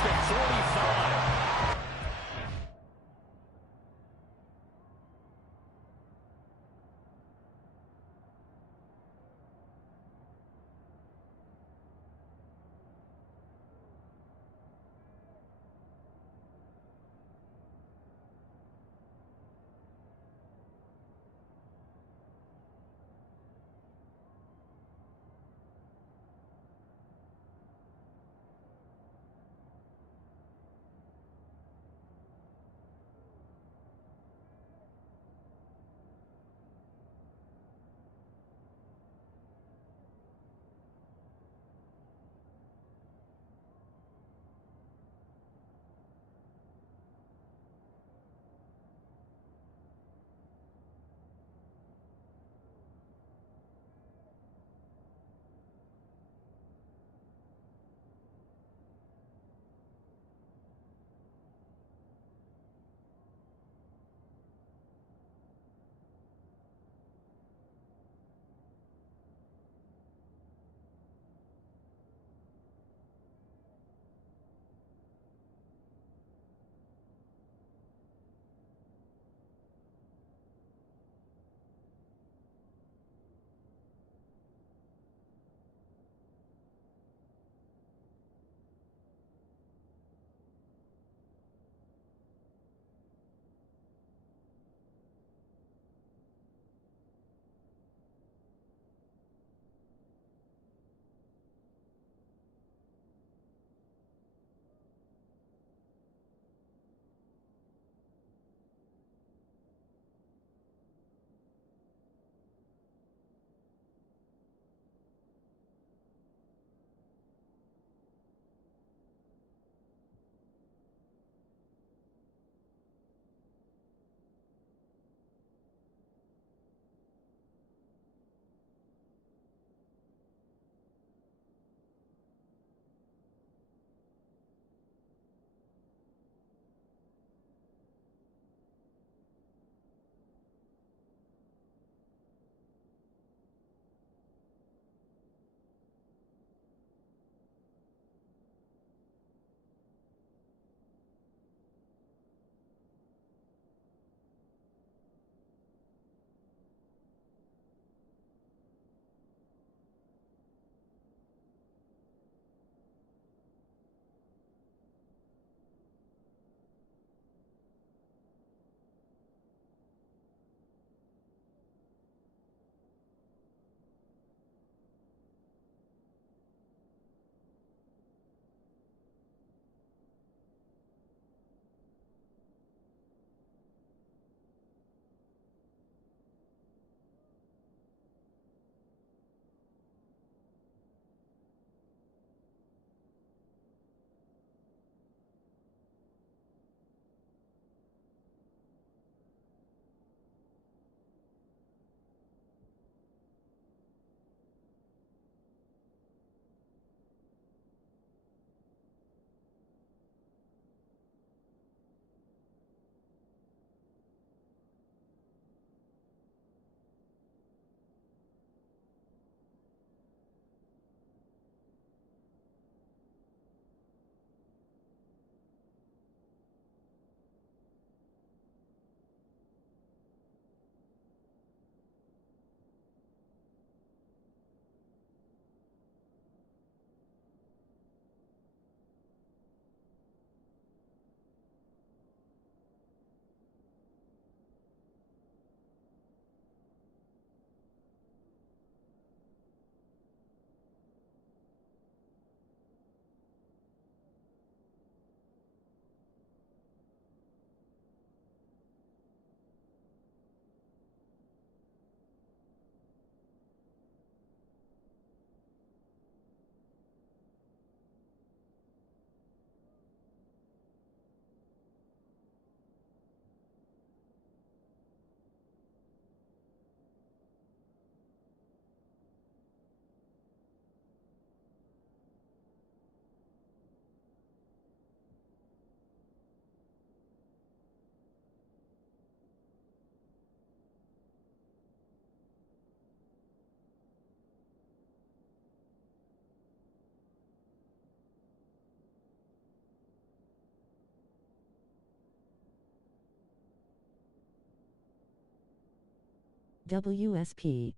across the 45. WSP.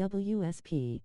WSP.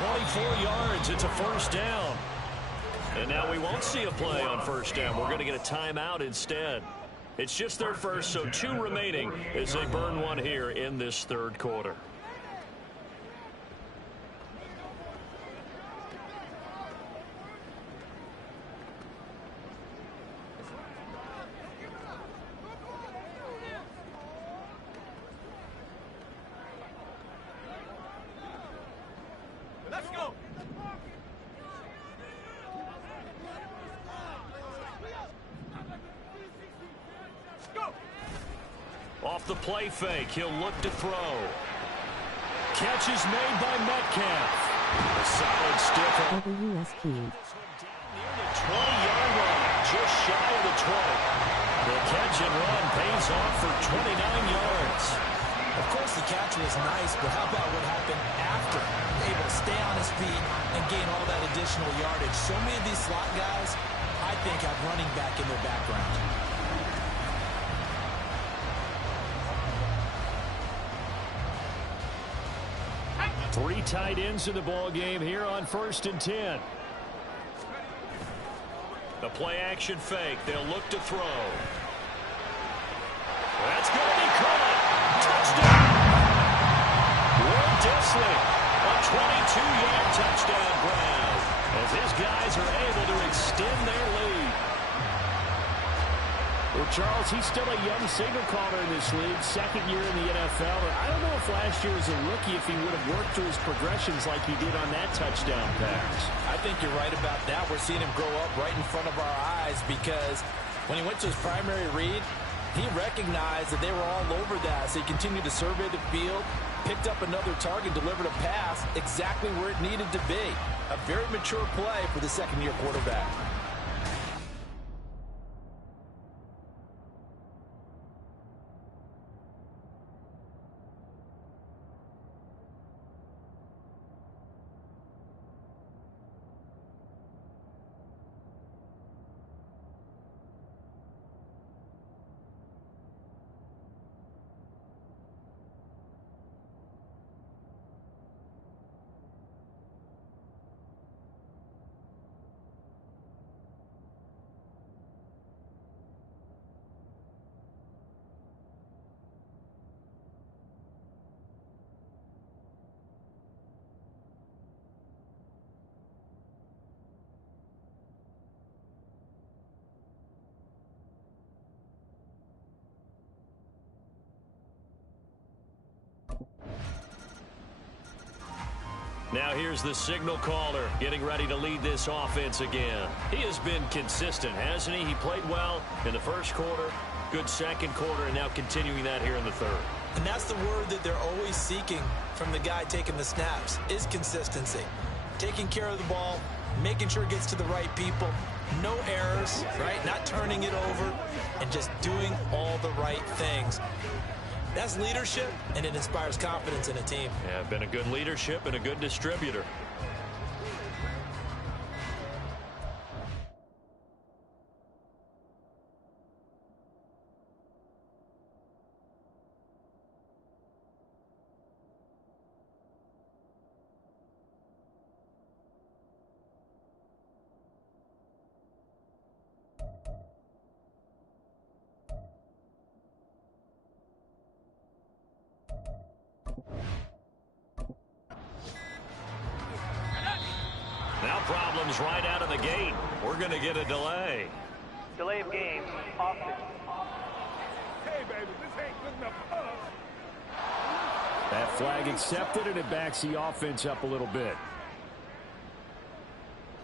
24 yards. It's a first down. And now we won't see a play on first down. We're going to get a timeout instead. It's just their first, so 2 remaining as they burn one here in this third quarter. Let's go. Off the play fake, he'll look to throw. Catch is made by Metcalf. A solid stiff. WSP. Near the 20-yard line, just shy of the 20. The catch and run pays off for 29 yards. Of course, the catch was nice, but how about what happened after? Able to stay on his feet and gain all that additional yardage. So many of these slot guys, I think, have running back in their background. Three tight ends in the ball game here on 1st and 10. The play action fake. They'll look to throw. That's going to be caught. Touchdown. Will Disley, a 22-yard touchdown grab as his guys are able to extend their lead. Well, Charles, he's still a young signal caller in this league, 2nd year in the NFL. And I don't know if last year as a rookie if he would have worked through his progressions like he did on that touchdown pass. I think you're right about that. We're seeing him grow up right in front of our eyes because when he went to his primary read, he recognized that they were all over that. So he continued to survey the field, picked up another target, delivered a pass exactly where it needed to be. A very mature play for the 2nd-year quarterback. Now here's the signal caller getting ready to lead this offense again. He has been consistent, hasn't he? He played well in the first quarter, good second quarter, and now continuing that here in the third. And that's the word that they're always seeking from the guy taking the snaps, is consistency. Taking care of the ball, making sure it gets to the right people, no errors, right? Not turning it over, and just doing all the right things. That's leadership, and it inspires confidence in a team. Yeah, been a good leadership and a good distributor. Now problems right out of the gate. We're going to get a delay. Delay of game. Offense. Hey, baby, this ain't good enough for us. That flag accepted, and it backs the offense up a little bit.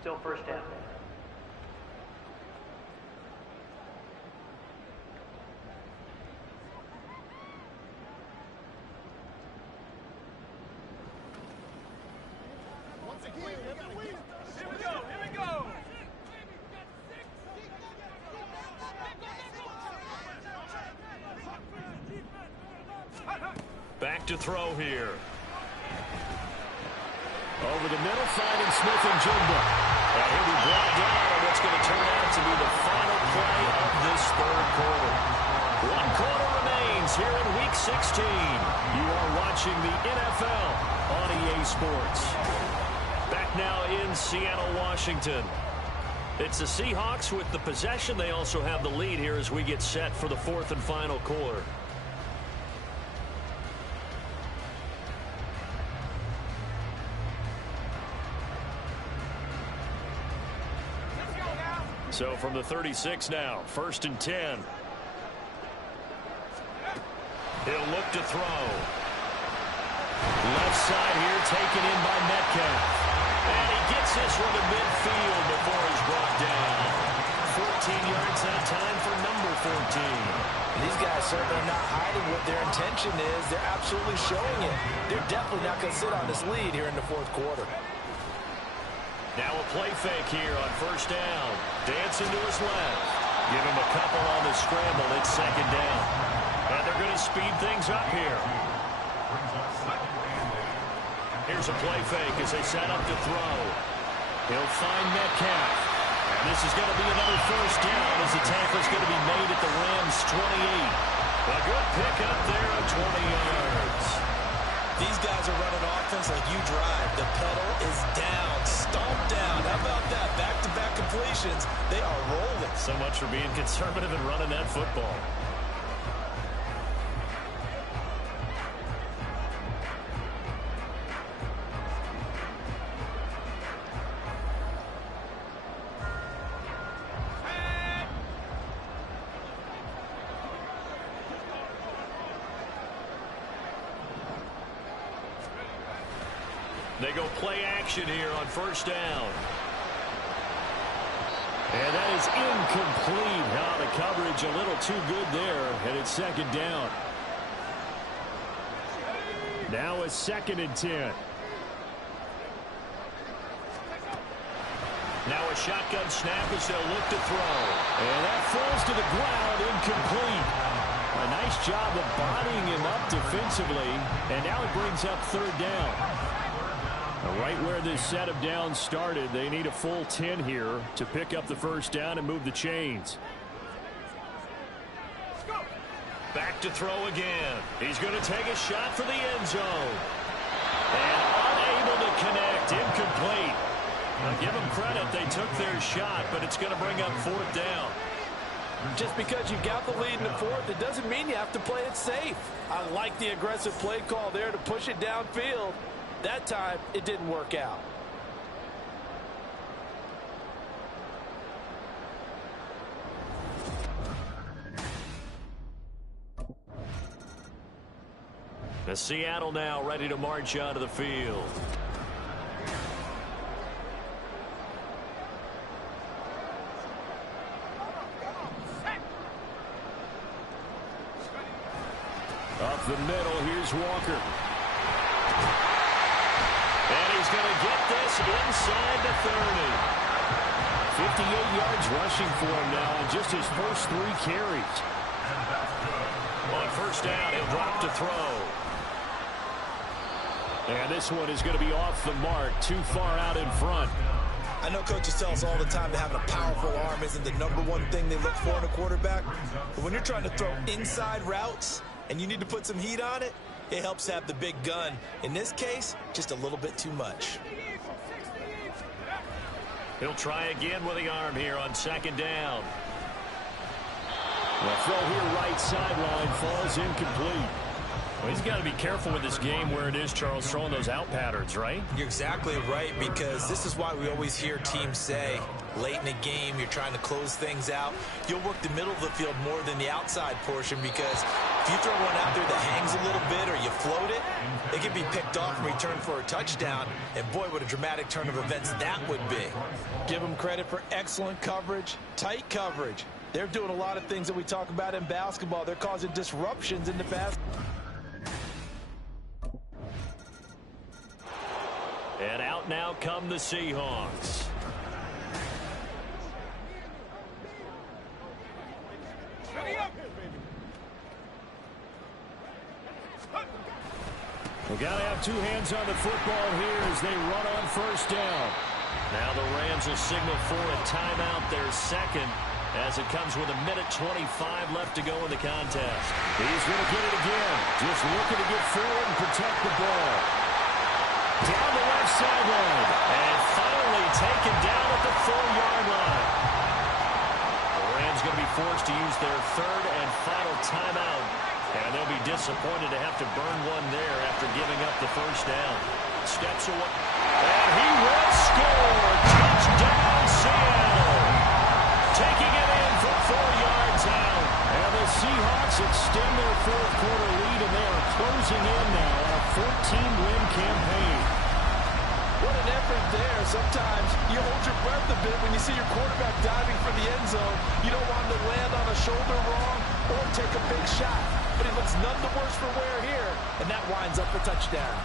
Still first down. Back to throw here. Over the middle, finding Smith and Jigba. And he'll be brought down on what's going to turn out to be the final play of this third quarter. 1 quarter remains here in Week 16. You are watching the NFL on EA Sports. now in Seattle, Washington. It's the Seahawks with the possession. They also have the lead here as we get set for the fourth and final quarter. So from the 36 now, 1st and 10. He'll look to throw. Left side here taken in by Metcalf. And he gets this one to midfield before he's brought down. 14 yards that time for number 14. And these guys certainly are not hiding what their intention is. They're absolutely showing it. They're definitely not going to sit on this lead here in the fourth quarter. Now a play fake here on 1st down. Dancing to his left. Give him a couple on the scramble. It's 2nd down. And they're going to speed things up here. Here's a play fake as they set up to throw. He'll find Metcalf. And this is going to be another 1st down as the tackle's going to be made at the Rams' 28. A good pickup there of 20 yards. These guys are running offense like you drive. The pedal is down, stomped down. How about that? Back-to-back completions. They are rolling. So much for being conservative and running that football. They go play action here on 1st down. And that is incomplete. Now the coverage a little too good there, and it's 2nd down. Now a 2nd and 10. Now a shotgun snap as they'll look to throw. And that falls to the ground, incomplete. A nice job of bodying him up defensively, and now it brings up 3rd down. Right where this set of downs started, they need a full 10 here to pick up the 1st down and move the chains. Back to throw again. He's going to take a shot for the end zone. And unable to connect, incomplete. Now give them credit, they took their shot, but it's going to bring up 4th down. Just because you got the lead in the 4th, it doesn't mean you have to play it safe. I like the aggressive play call there to push it downfield. That time, it didn't work out. The Seattle now ready to march onto the field. Up the middle, here's Walker. And he's going to get this inside the 30. 58 yards rushing for him now in just his first 3 carries. On 1st down, he'll drop to throw. And this one is going to be off the mark, too far out in front. I know coaches tell us all the time that having a powerful arm isn't the #1 thing they look for in a quarterback. But when you're trying to throw inside routes and you need to put some heat on it, it helps have the big gun. In this case, just a little bit too much. He'll try again with the arm here on 2nd down. The throw here right sideline falls incomplete. Well, he's got to be careful with this game where it is, Charles, throwing those out patterns, right? You're exactly right, because this is why we always hear teams say, late in the game, you're trying to close things out. You'll work the middle of the field more than the outside portion, because if you throw one out there that hangs a little bit or you float it, it can be picked off and returned for a touchdown. And boy, what a dramatic turn of events that would be. Give them credit for excellent coverage, tight coverage. They're doing a lot of things that we talk about in basketball. They're causing disruptions in the basketball. And out now come the Seahawks. We've got to have 2 hands on the football here as they run on 1st down. Now the Rams will signal for a timeout, their 2nd, as it comes with 1:25 left to go in the contest. He's going to get it again. Just looking to get forward and protect the ball. Down the left sideline. And taken down at the 4-yard line. The Rams going to be forced to use their third and final timeout. And they'll be disappointed to have to burn one there after giving up the first down. Steps away. And he will score. Touchdown, Seattle. Taking it in from 4 yards out. And the Seahawks extend their fourth quarter lead, and they are closing in now on a 14-win campaign. What an effort there. Sometimes you hold your breath a bit when you see your quarterback diving for the end zone. You don't want him to land on a shoulder wrong or take a big shot. But he looks none the worse for wear here, and that winds up a touchdown.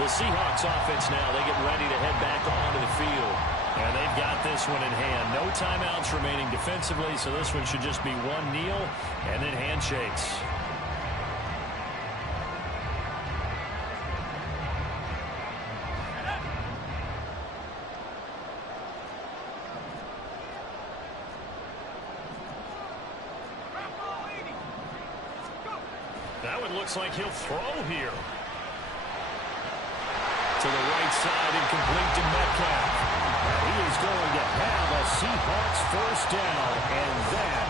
The Seahawks offense now, they get ready to head back onto the field. And they've got this one in hand. No timeouts remaining defensively, so this one should just be one kneel and then handshakes. That one looks like he'll throw here. To the right side and complete to Metcalf. He is going to have a Seahawks first down, and that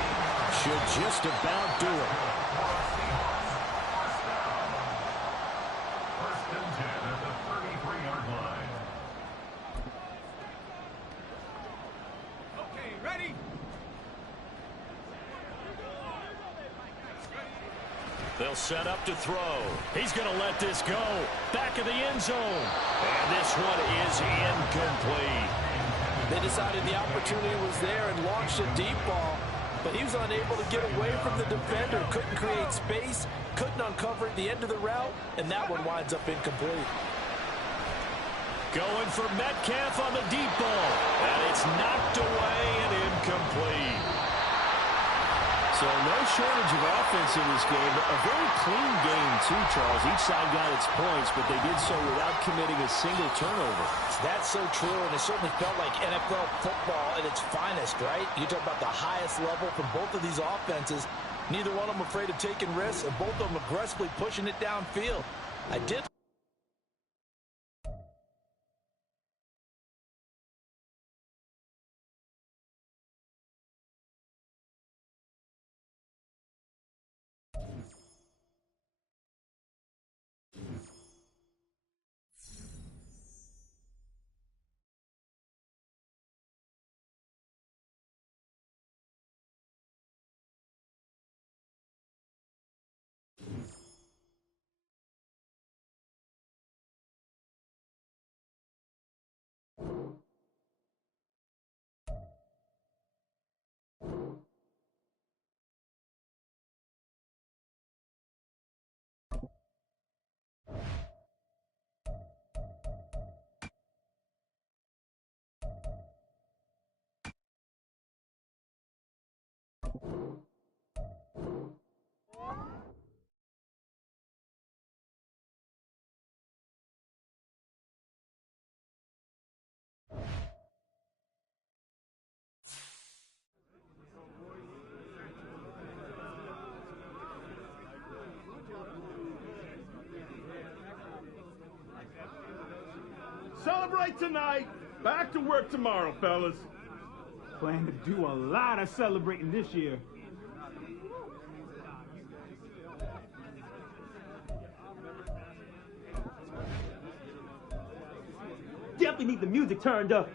should just about do it. First and 10 at the 33-yard line. Okay, ready? They'll set up to throw. He's going to let this go. Back of the end zone. And this one is incomplete. They decided the opportunity was there and launched a deep ball, but he was unable to get away from the defender. Couldn't create space, couldn't uncover at the end of the route, and that one winds up incomplete. Going for Metcalf on the deep ball. And it's knocked away and incomplete. So no shortage of offense in this game. A very clean game, too, Charles. Each side got its points, but they did so without committing a single turnover. That's so true, and it certainly felt like NFL football at its finest, right? You talk about the highest level from both of these offenses. Neither one of them afraid of taking risks, and both of them aggressively pushing it downfield. I did. Celebrate tonight. Back to work tomorrow, fellas. Plan to do a lot of celebrating this year. Definitely need the music turned up.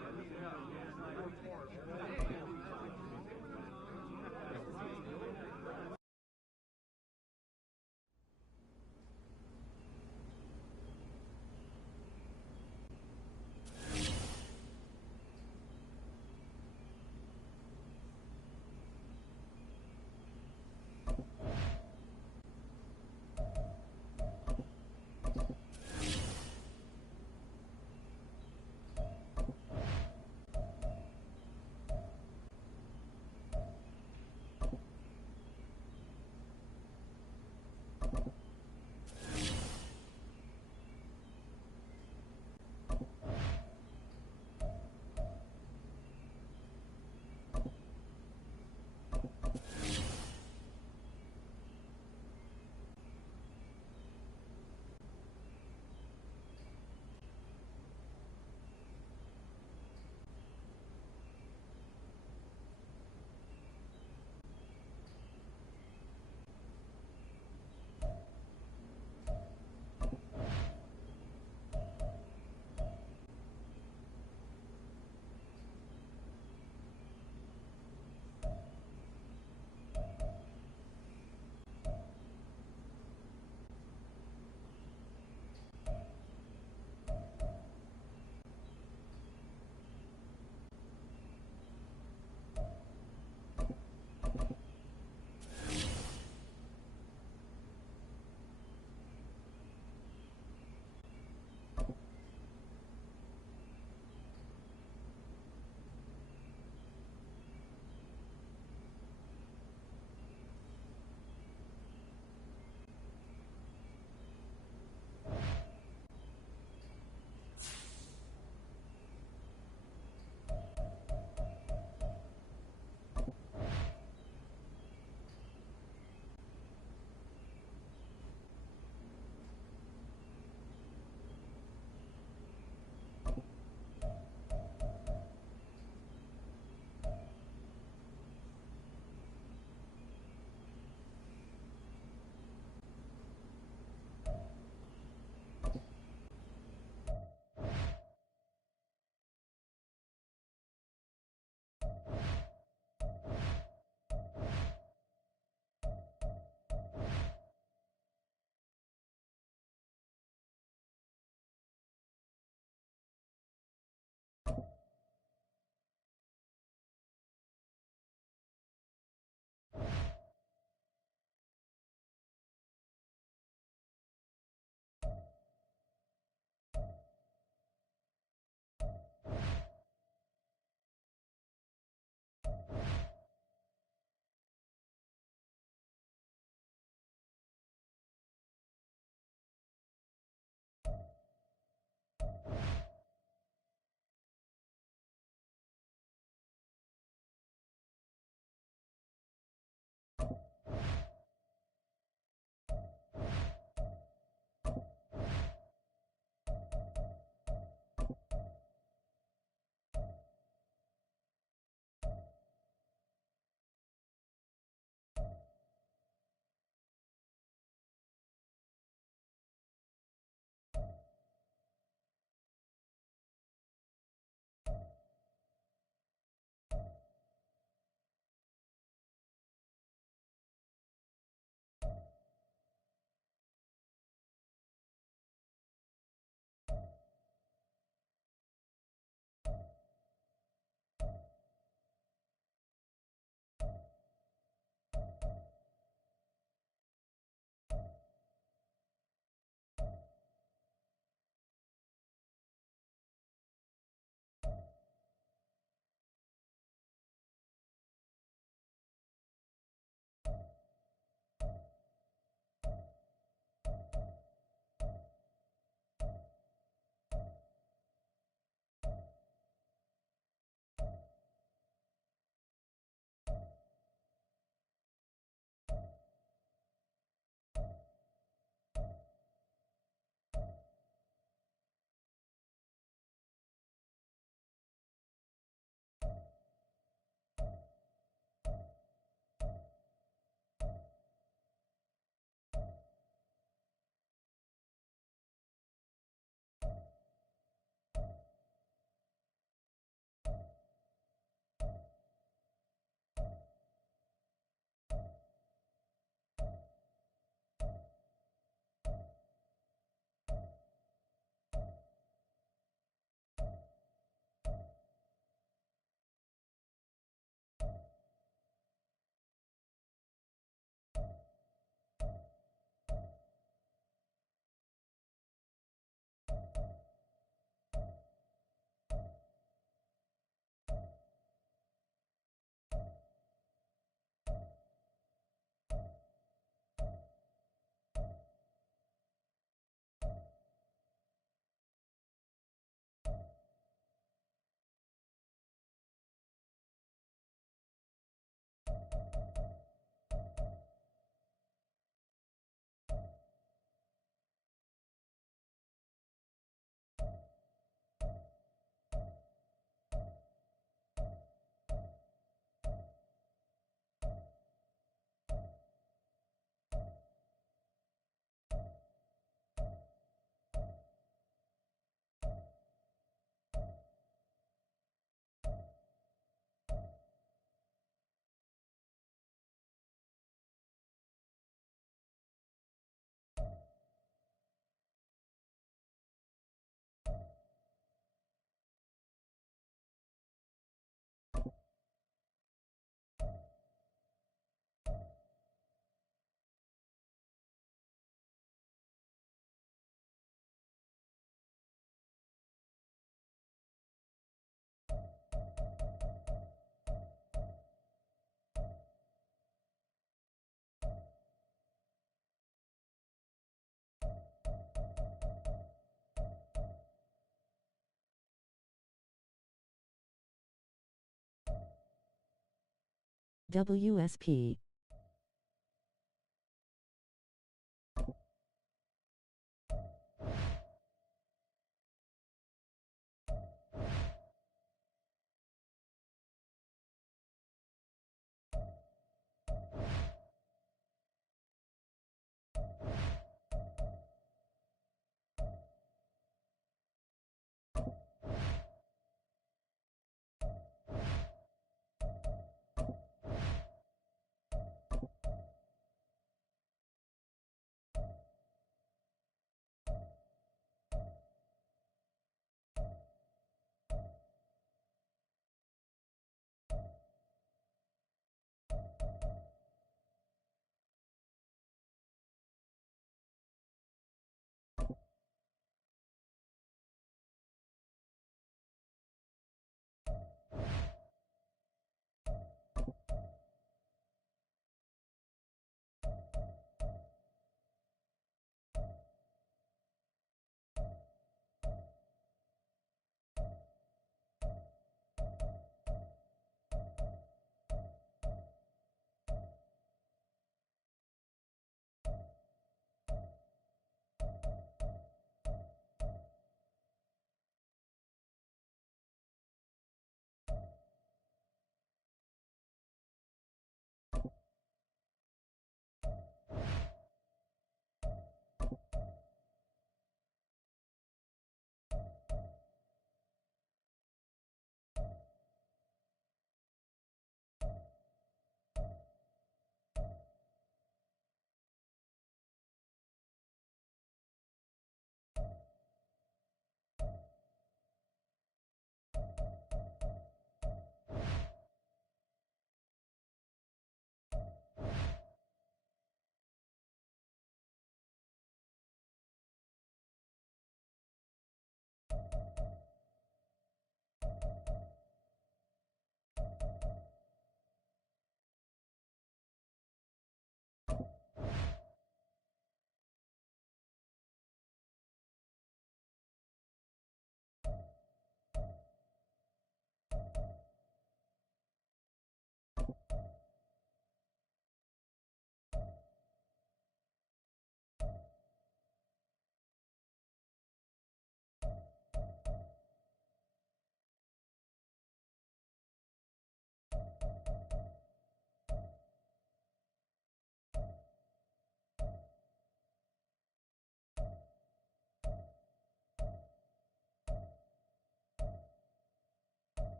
WSP.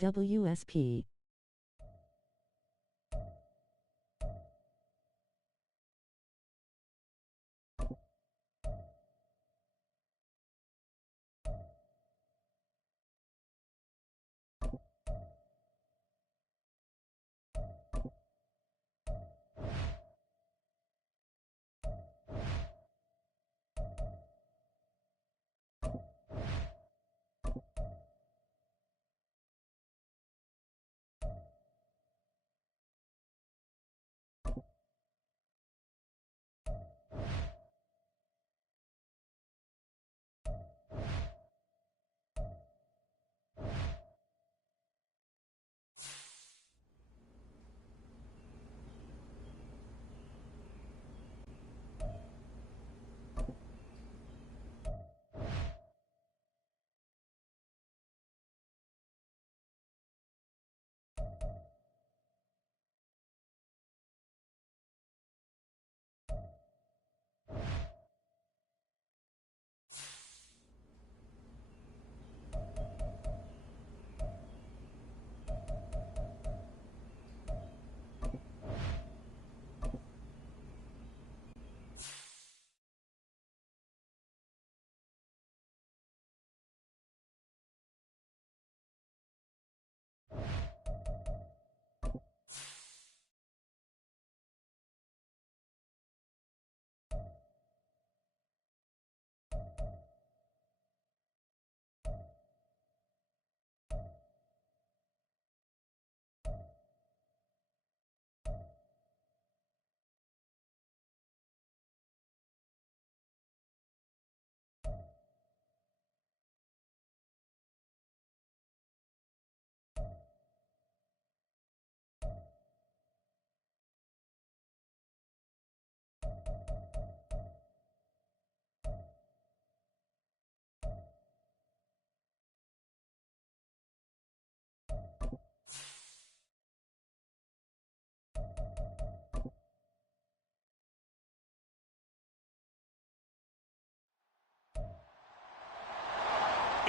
WSP.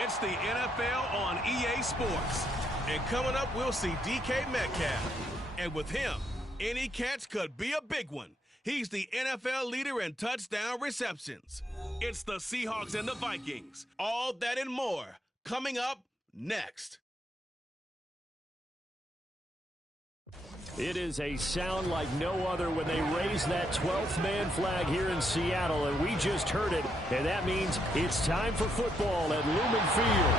It's the NFL on EA Sports. And coming up, we'll see DK Metcalf. And with him, any catch could be a big one. He's the NFL leader in touchdown receptions. It's the Seahawks and the Vikings. All that and more coming up next. It is a sound like no other when they raise that 12th man flag here in Seattle, and we just heard it, and that means it's time for football at Lumen Field.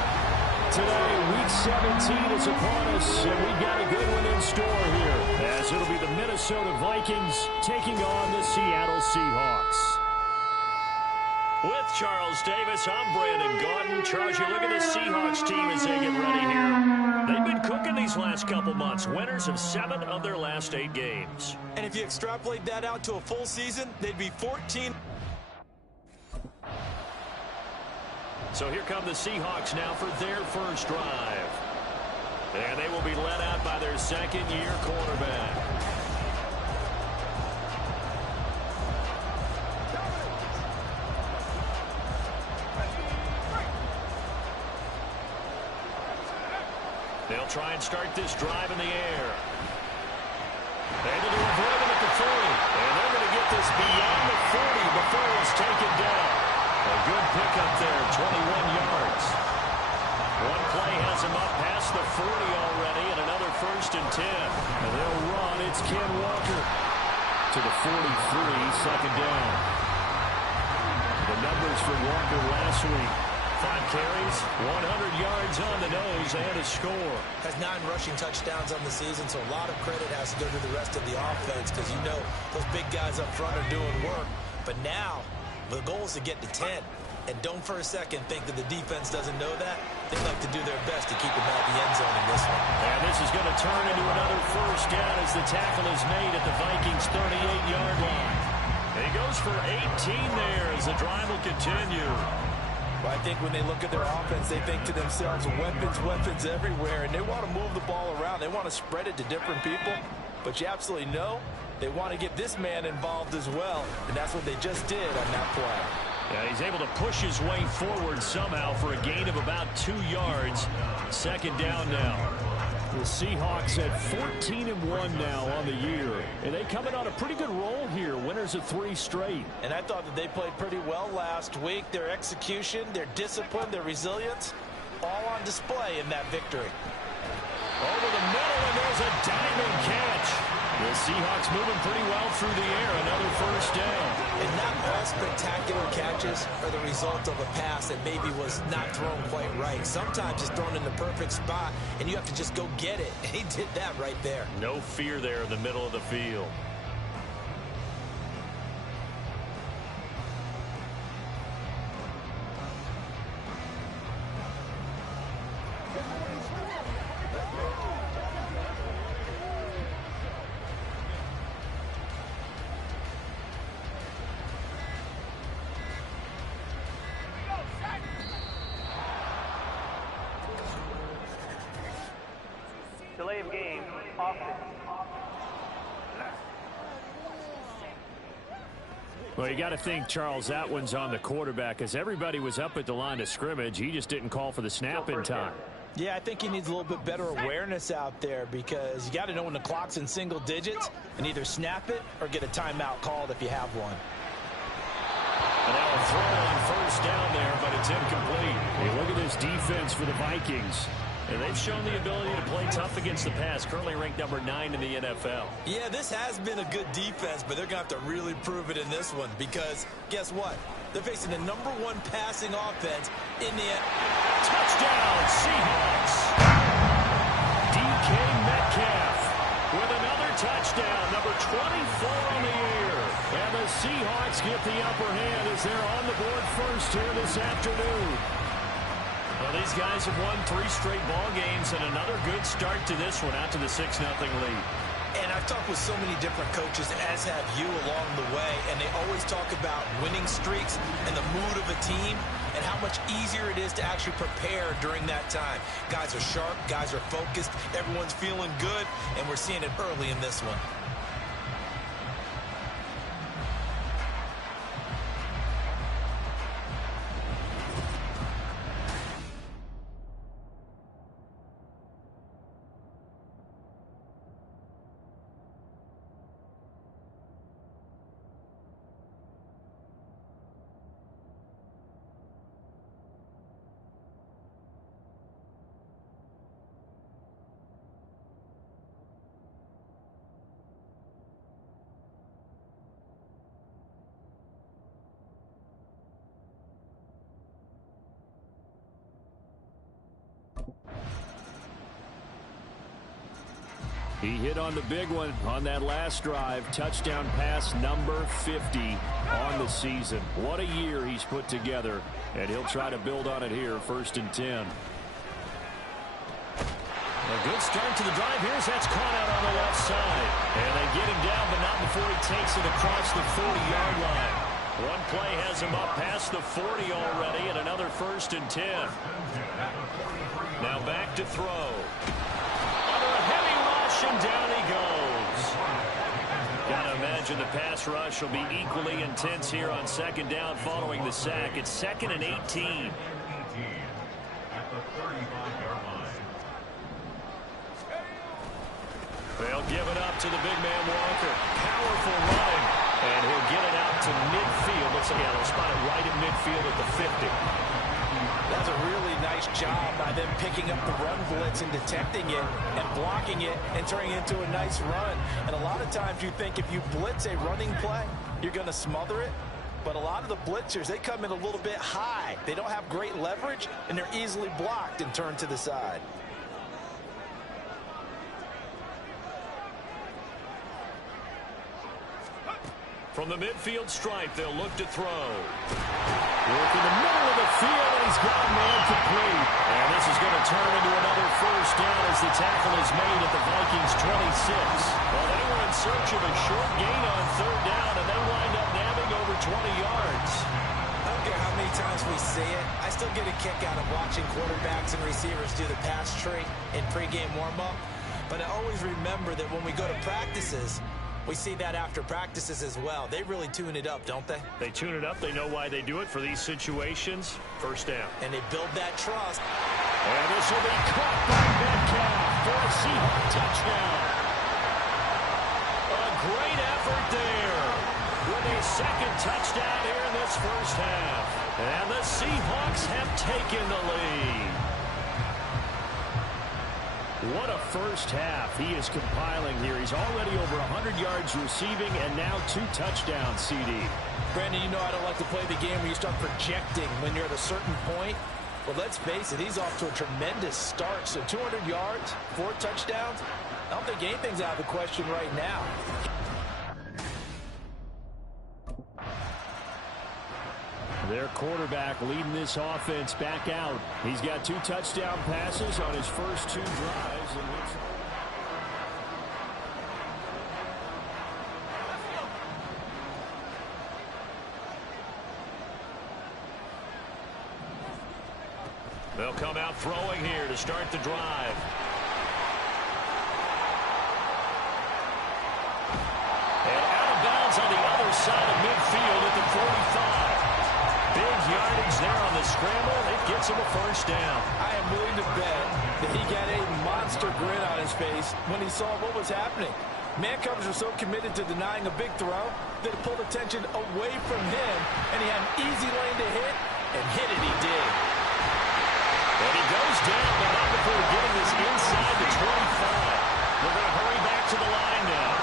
Today, Week 17 is upon us, and we've got a good one in store here, as it'll be the Minnesota Vikings taking on the Seattle Seahawks. With Charles Davis, I'm Brandon Gaudin. Charles, you look at the Seahawks team as they get ready here. They've been cooking these last couple months. Winners of 7 of their last 8 games. And if you extrapolate that out to a full season, they'd be 14. So here come the Seahawks now for their first drive. And they will be led out by their second-year quarterback. They'll try and start this drive in the air. Able to avoid him at the 40. And they're going to get this beyond the 40 before it's taken down. A good pickup there, 21 yards. One play has him up past the 40 already, and another 1st and 10. And they'll run. It's Ken Walker to the 43, second down. The numbers for Walker last week. 5 carries, 100 yards on the nose, and a score. Has 9 rushing touchdowns on the season, so a lot of credit has to go to the rest of the offense because you know those big guys up front are doing work. But now, the goal is to get to 10. And don't for a second think that the defense doesn't know that. They like to do their best to keep him out of the end zone in this one. And this is going to turn into another first down as the tackle is made at the Vikings' 38-yard line. And he goes for 18 there as the drive will continue. Well, I think when they look at their offense, they think to themselves, weapons everywhere, and they want to move the ball around. They want to spread it to different people, but you absolutely know they want to get this man involved as well, and that's what they just did on that play. Yeah, he's able to push his way forward somehow for a gain of about 2 yards. Second down now. The Seahawks at 14-1 now on the year. And they coming on a pretty good roll here. Winners of 3 straight. And I thought that they played pretty well last week. Their execution, their discipline, their resilience, all on display in that victory. Over the middle, and there's a diving catch. The Seahawks moving pretty well through the air. Another first down. And not all spectacular catches are the result of a pass that maybe was not thrown quite right. Sometimes it's thrown in the perfect spot, and you have to just go get it. And he did that right there. No fear there in the middle of the field. Delay of game, offense. Well, you got to think, Charles, that one's on the quarterback as everybody was up at the line of scrimmage. He just didn't call for the snap in time. Yeah, I think he needs a little bit better awareness out there because you got to know when the clock's in single digits and either snap it or get a timeout called if you have one. And now a throw on first down there, but it's incomplete. Hey, look at this defense for the Vikings. And they've shown the ability to play tough against the pass, currently ranked number 9 in the NFL. Yeah, this has been a good defense, but they're going to have to really prove it in this one because guess what? They're facing the #1 passing offense in the touchdown, Seahawks. DK Metcalf with another touchdown, number 24 on the year. And the Seahawks get the upper hand as they're on the board first here this afternoon. Well, these guys have won 3 straight ball games and another good start to this one out to the 6-0 lead. And I've talked with so many different coaches, as have you along the way, and they always talk about winning streaks and the mood of a team and how much easier it is to actually prepare during that time. Guys are sharp, guys are focused, everyone's feeling good, and we're seeing it early in this one. He hit on the big one on that last drive. Touchdown pass number 50 on the season. What a year he's put together, and he'll try to build on it here, 1st and 10. A good start to the drive. Here's that's caught out on the left side. And they get him down, but not before he takes it across the 40-yard line. One play has him up past the 40 already, and another 1st and 10. Now back to throw. Under a heavy rush, and down he goes. Gotta imagine the pass rush will be equally intense here on 2nd down following the sack. It's 2nd and 18. They'll give it up to the big man Walker. Powerful running. And he'll get it out to midfield. Looks like they'll spot it right at midfield at the 50. That's a really nice job by them picking up the run blitz and detecting it and blocking it and turning it into a nice run. And a lot of times you think if you blitz a running play, you're going to smother it. But a lot of the blitzers, they come in a little bit high. They don't have great leverage, and they're easily blocked and turned to the side. From the midfield stripe, they'll look to throw. Work in the middle of the field, and he's got a man complete. And this is going to turn into another 1st down as the tackle is made at the Vikings' 26. Well, they were in search of a short gain on 3rd down, and they wind up nabbing over 20 yards. I don't care how many times we say it, I still get a kick out of watching quarterbacks and receivers do the pass tree in pregame warm-up. But I always remember that when we go to practices, We see that after practices as well. They really tune it up, don't they? They tune it up. They know why they do it for these situations. First down. And they build that trust. And this will be caught by Metcalf for a Seahawks touchdown. A great effort there with a second touchdown here in this first half. And the Seahawks have taken the lead. What a first half he is compiling here. He's already over 100 yards receiving and now 2 touchdowns, CD. Brandon, you know I don't like to play the game where you start projecting when you're at a certain point. Well, let's face it, he's off to a tremendous start. So 200 yards, 4 touchdowns. I don't think anything's out of the question right now. Their quarterback leading this offense back out. He's got 2 touchdown passes on his first 2 drives. They'll come out throwing here to start the drive. And out of bounds on the other side of midfield at the 45. Big yardage there on the scramble. It gets him a first down. I am willing to bet that he got a monster grin on his face when he saw what was happening. Man coverage was so committed to denying a big throw that it pulled attention away from him, and he had an easy lane to hit, and hit it he did. And he goes down, but not before getting this inside the 25. We're going to hurry back to the line now.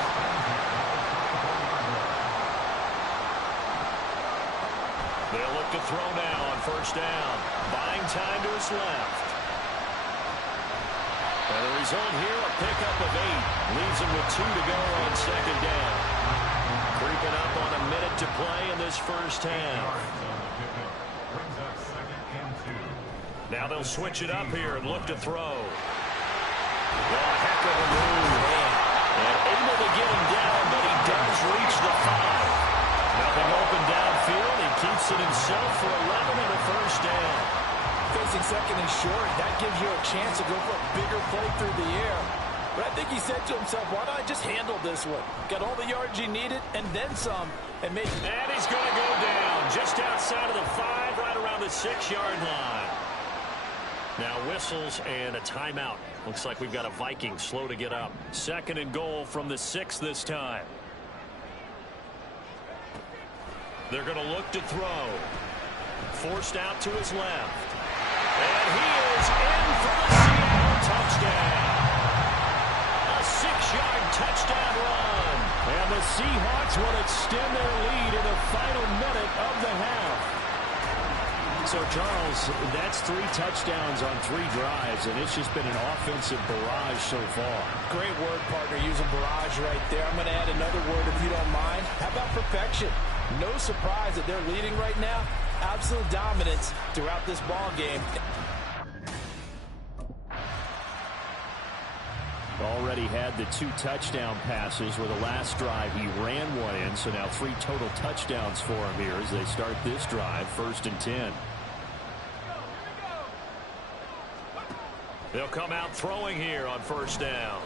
They'll look to throw now on first down. Buying time to his left. And the result here, a pickup of 8. Leaves him with 2 to go on second down. Creeping up on a minute to play in this first half. Now they'll switch it up here and look to throw. Oh, heck of a move. And able to get him down, but he does reach the 5. Nothing open downfield. He keeps it himself for 11 and a first down. Facing second and short, that gives you a chance to go for a bigger play through the air. But I think he said to himself, why not just handle this one? Got all the yards you needed and then some. And he's going to go down just outside of the 5, right around the 6-yard line. Now whistles and a timeout. Looks like we've got a Viking slow to get up. Second and goal from the 6 this time. They're going to look to throw. Forced out to his left. And he is in for the Seattle touchdown. A 6-yard touchdown run. And the Seahawks will extend their lead in the final minute of the half. So, Charles, that's 3 touchdowns on 3 drives, and it's just been an offensive barrage so far. Great word, partner, using barrage right there. I'm going to add another word if you don't mind. How about perfection? No surprise that they're leading right now. Absolute dominance throughout this ball game. Already had the 2 touchdown passes where the last drive he ran one in, so now 3 total touchdowns for him here as they start this drive, 1st and 10. They'll come out throwing here on first down.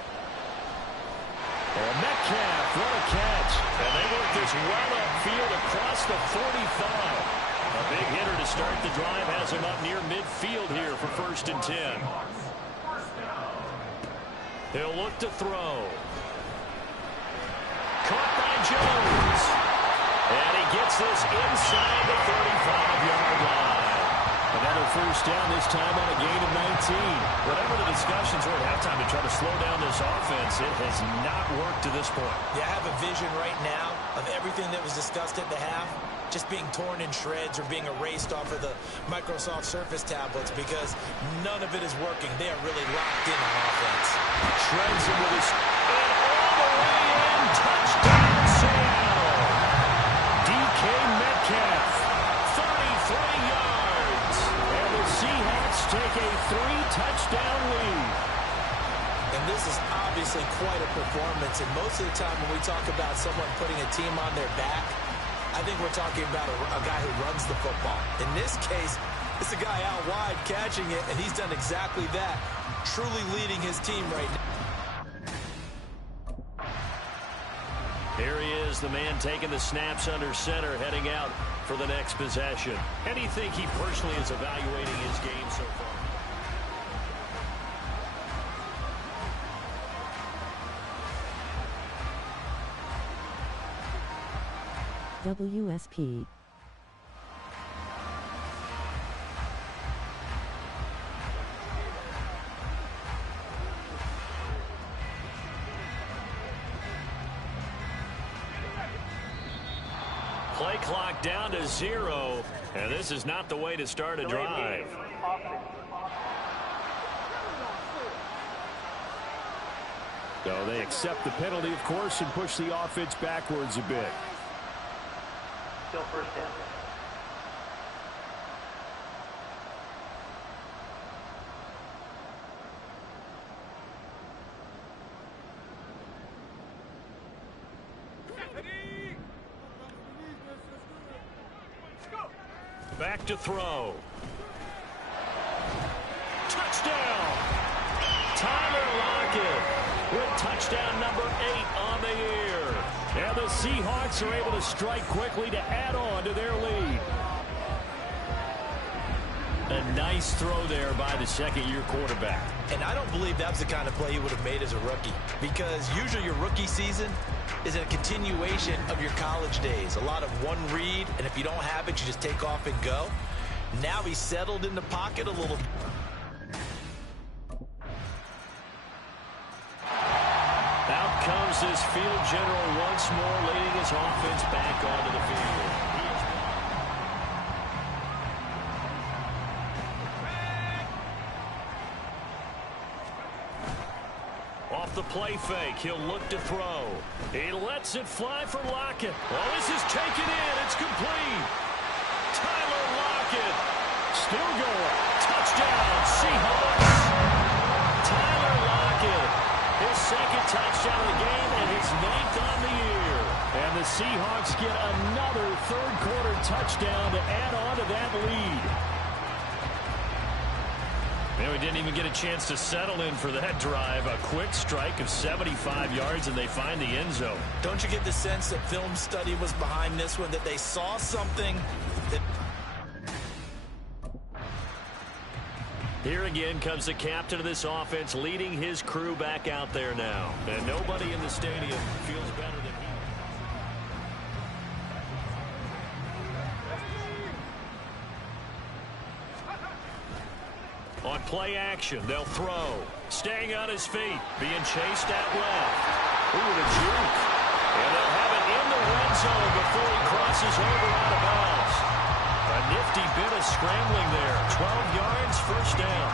And Metcalf, what a catch. And they work this well upfield across the 45. A big hitter to start the drive has him up near midfield here for 1st and 10. He'll look to throw. Caught by Jones. And he gets this inside the 35-yard line. Another first down, this time on a gain of 19. Whatever the discussions were at halftime to try to slow down this offense, it has not worked to this point. Yeah, I have a vision right now of everything that was discussed at the half just being torn in shreds or being erased off of the Microsoft Surface tablets because none of it is working. They are really locked in on offense. Shreds him with his... And all the way in, touchdown Seattle. DK Metcalf, 33 yards. And the Seahawks take a 3-touchdown lead. And this is obviously quite a performance. And most of the time when we talk about someone putting a team on their back, I think we're talking about a guy who runs the football. In this case, it's a guy out wide catching it, and he's done exactly that, truly leading his team right now. is the man taking the snaps under center, heading out for the next possession. And you think he personally is evaluating his game so far? WSP. Play clock down to 0, and this is not the way to start a drive. So they accept the penalty, of course, and push the offense backwards a bit. Still first down. Back to throw. Touchdown! Tyler Lockett with touchdown number 8 on the year. And the Seahawks are able to strike quickly to add on to their lead. A nice throw there by the second-year quarterback. And I don't believe that's the kind of play he would have made as a rookie, because usually your rookie season is a continuation of your college days. A lot of one read, and if you don't have it, you just take off and go. Now he's settled in the pocket a little. Out comes his field general once more, leading his offense back onto the field. Off the play fake, he'll look to throw. He lets it fly for Lockett. Oh, this is taken in. It's complete. Tyler Lockett still going. Touchdown, Seahawks. Tyler Lockett, his second touchdown of the game and his 9th on the year. And the Seahawks get another third-quarter touchdown to add on to that lead. And we didn't even get a chance to settle in for that drive. A quick strike of 75 yards, and they find the end zone. Don't you get the sense that film study was behind this one, that they saw something that... Here again comes the captain of this offense, leading his crew back out there now. And nobody in the stadium feels better than he. On play action, they'll throw. Staying on his feet, being chased out left. Ooh, the juke. And they'll have it in the red zone before he crosses over out of bounds. A nifty bit of scrambling there. 12 yards, first down.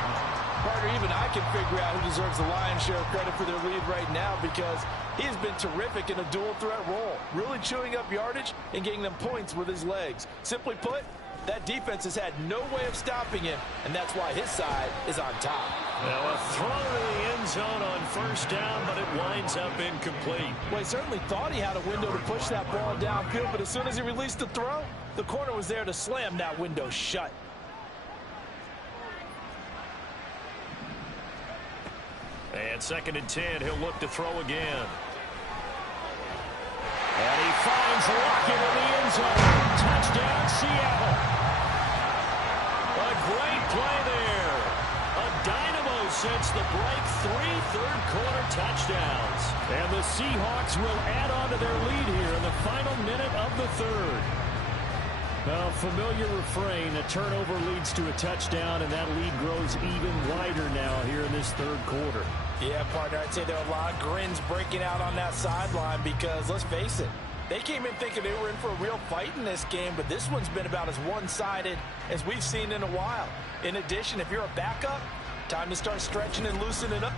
Partner, even I can figure out who deserves the lion's share of credit for their lead right now, because he's been terrific in a dual threat role, really chewing up yardage and getting them points with his legs. Simply put, that defense has had no way of stopping him, and that's why his side is on top. Now a throw to the end zone on first down, but it winds up incomplete. Well, he certainly thought he had a window to push that ball downfield, but as soon as he released the throw, the corner was there to slam that window shut. And 2nd and 10, he'll look to throw again. And he finds Lockett in the end zone. Touchdown, Seattle. A great play there. A dynamo since the break. 3 third-quarter touchdowns. And the Seahawks will add on to their lead here in the final minute of the third. A familiar refrain, a turnover leads to a touchdown, and that lead grows even wider now here in this third quarter. Yeah, partner, I'd say there are a lot of grins breaking out on that sideline because, let's face it, they came in thinking they were in for a real fight in this game, but this one's been about as one-sided as we've seen in a while. In addition, if you're a backup, time to start stretching and loosening up.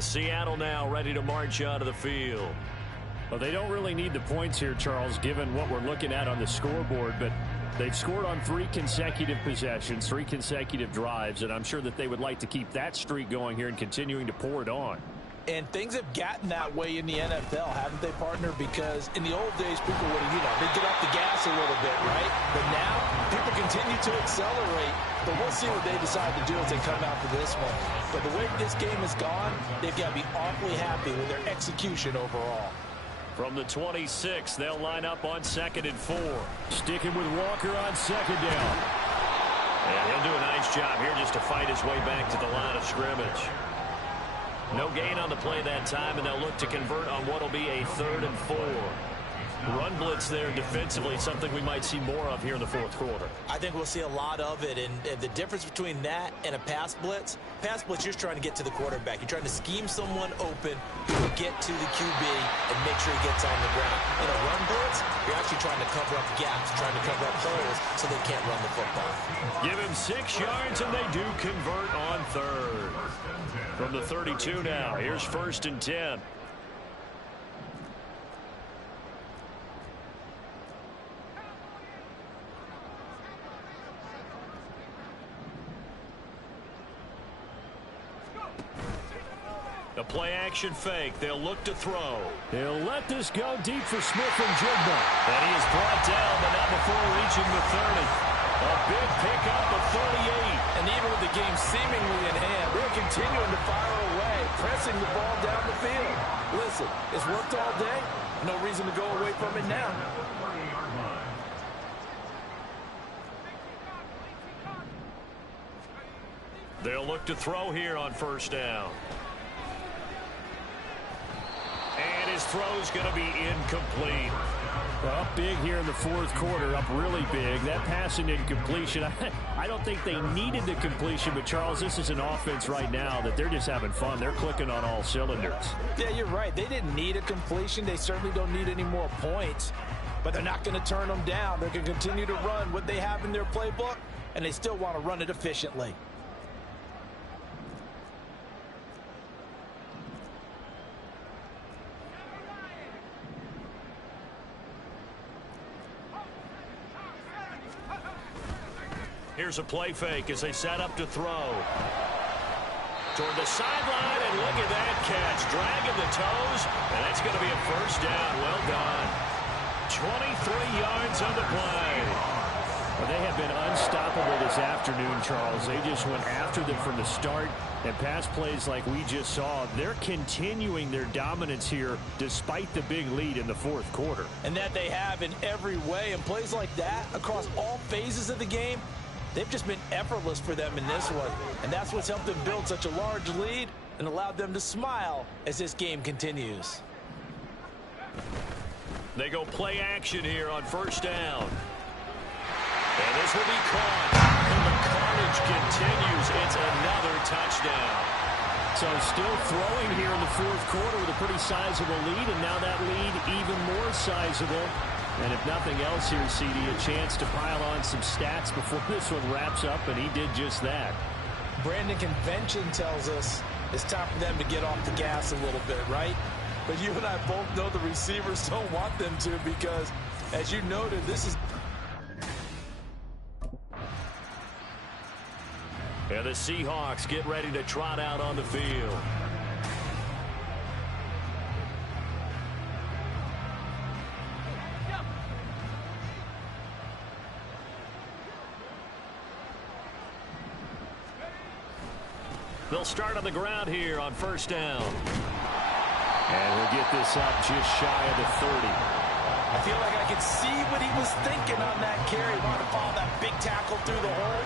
Seattle now ready to march out of the field. Well, they don't really need the points here, Charles, given what we're looking at on the scoreboard, but they've scored on 3 consecutive possessions, 3 consecutive drives, and I'm sure that they would like to keep that streak going here and continuing to pour it on. And things have gotten that way in the NFL, haven't they, partner? Because in the old days, people would have, they'd get off the gas a little bit, right? But now, people continue to accelerate. But we'll see what they decide to do as they come out for this one. But the way this game has gone, they've got to be awfully happy with their execution overall. From the 26, they'll line up on 2nd and 4. Sticking with Walker on 2nd down. And he'll do a nice job here just to fight his way back to the line of scrimmage. No gain on the play that time, and they'll look to convert on what will be a 3rd and 4. Run blitz there defensively, something we might see more of here in the 4th quarter. I think we'll see a lot of it, and the difference between that and a pass blitz, you're just trying to get to the quarterback. You're trying to scheme someone open who will get to the QB and make sure he gets on the ground. In a run blitz, you're actually trying to cover up gaps, trying to cover up holes so they can't run the football. Give him 6 yards, and they do convert on 3rd. From the 32 now, here's 1st and 10. A play-action fake. They'll look to throw. They'll let this go deep for Smith and Jigba. And he is brought down, but not before reaching the 30. A big pickup of 38. And even with the game seemingly in hand, they're continuing to fire away, pressing the ball down the field. Listen, it's worked all day. No reason to go away from it now. They'll look to throw here on 1st down. And his throw's going to be incomplete. Up big here in the 4th quarter, up really big. That passing incompletion, I don't think they needed the completion, but Charles, this is an offense right now that they're just having fun. They're clicking on all cylinders. Yeah, you're right. They didn't need a completion. They certainly don't need any more points, but they're not going to turn them down. They're going to continue to run what they have in their playbook, and they still want to run it efficiently. Here's a play fake as they set up to throw. Toward the sideline, and look at that catch. Dragging the toes, and that's going to be a 1st down. Well done. 23 yards on the play. Well, they have been unstoppable this afternoon, Charles. They just went after them from the start, and pass plays like we just saw. They're continuing their dominance here despite the big lead in the 4th quarter. And that they have in every way. And plays like that across all phases of the game, they've just been effortless for them in this one. And that's what's helped them build such a large lead and allowed them to smile as this game continues. They go play action here on 1st down. And this will be caught. And the carnage continues. It's another touchdown. So still throwing here in the 4th quarter with a pretty sizable lead, and now that lead even more sizable. And if nothing else here, CD, a chance to pile on some stats before this one wraps up, and he did just that. Brandon, convention tells us it's time for them to get off the gas a little bit, right? But you and I both know the receivers don't want them to because, as you noted, this is... And the Seahawks get ready to trot out on the field. They'll start on the ground here on 1st down. And we'll get this up just shy of the 30. I feel like I could see what he was thinking on that carry. Wanted to follow that big tackle through the hole.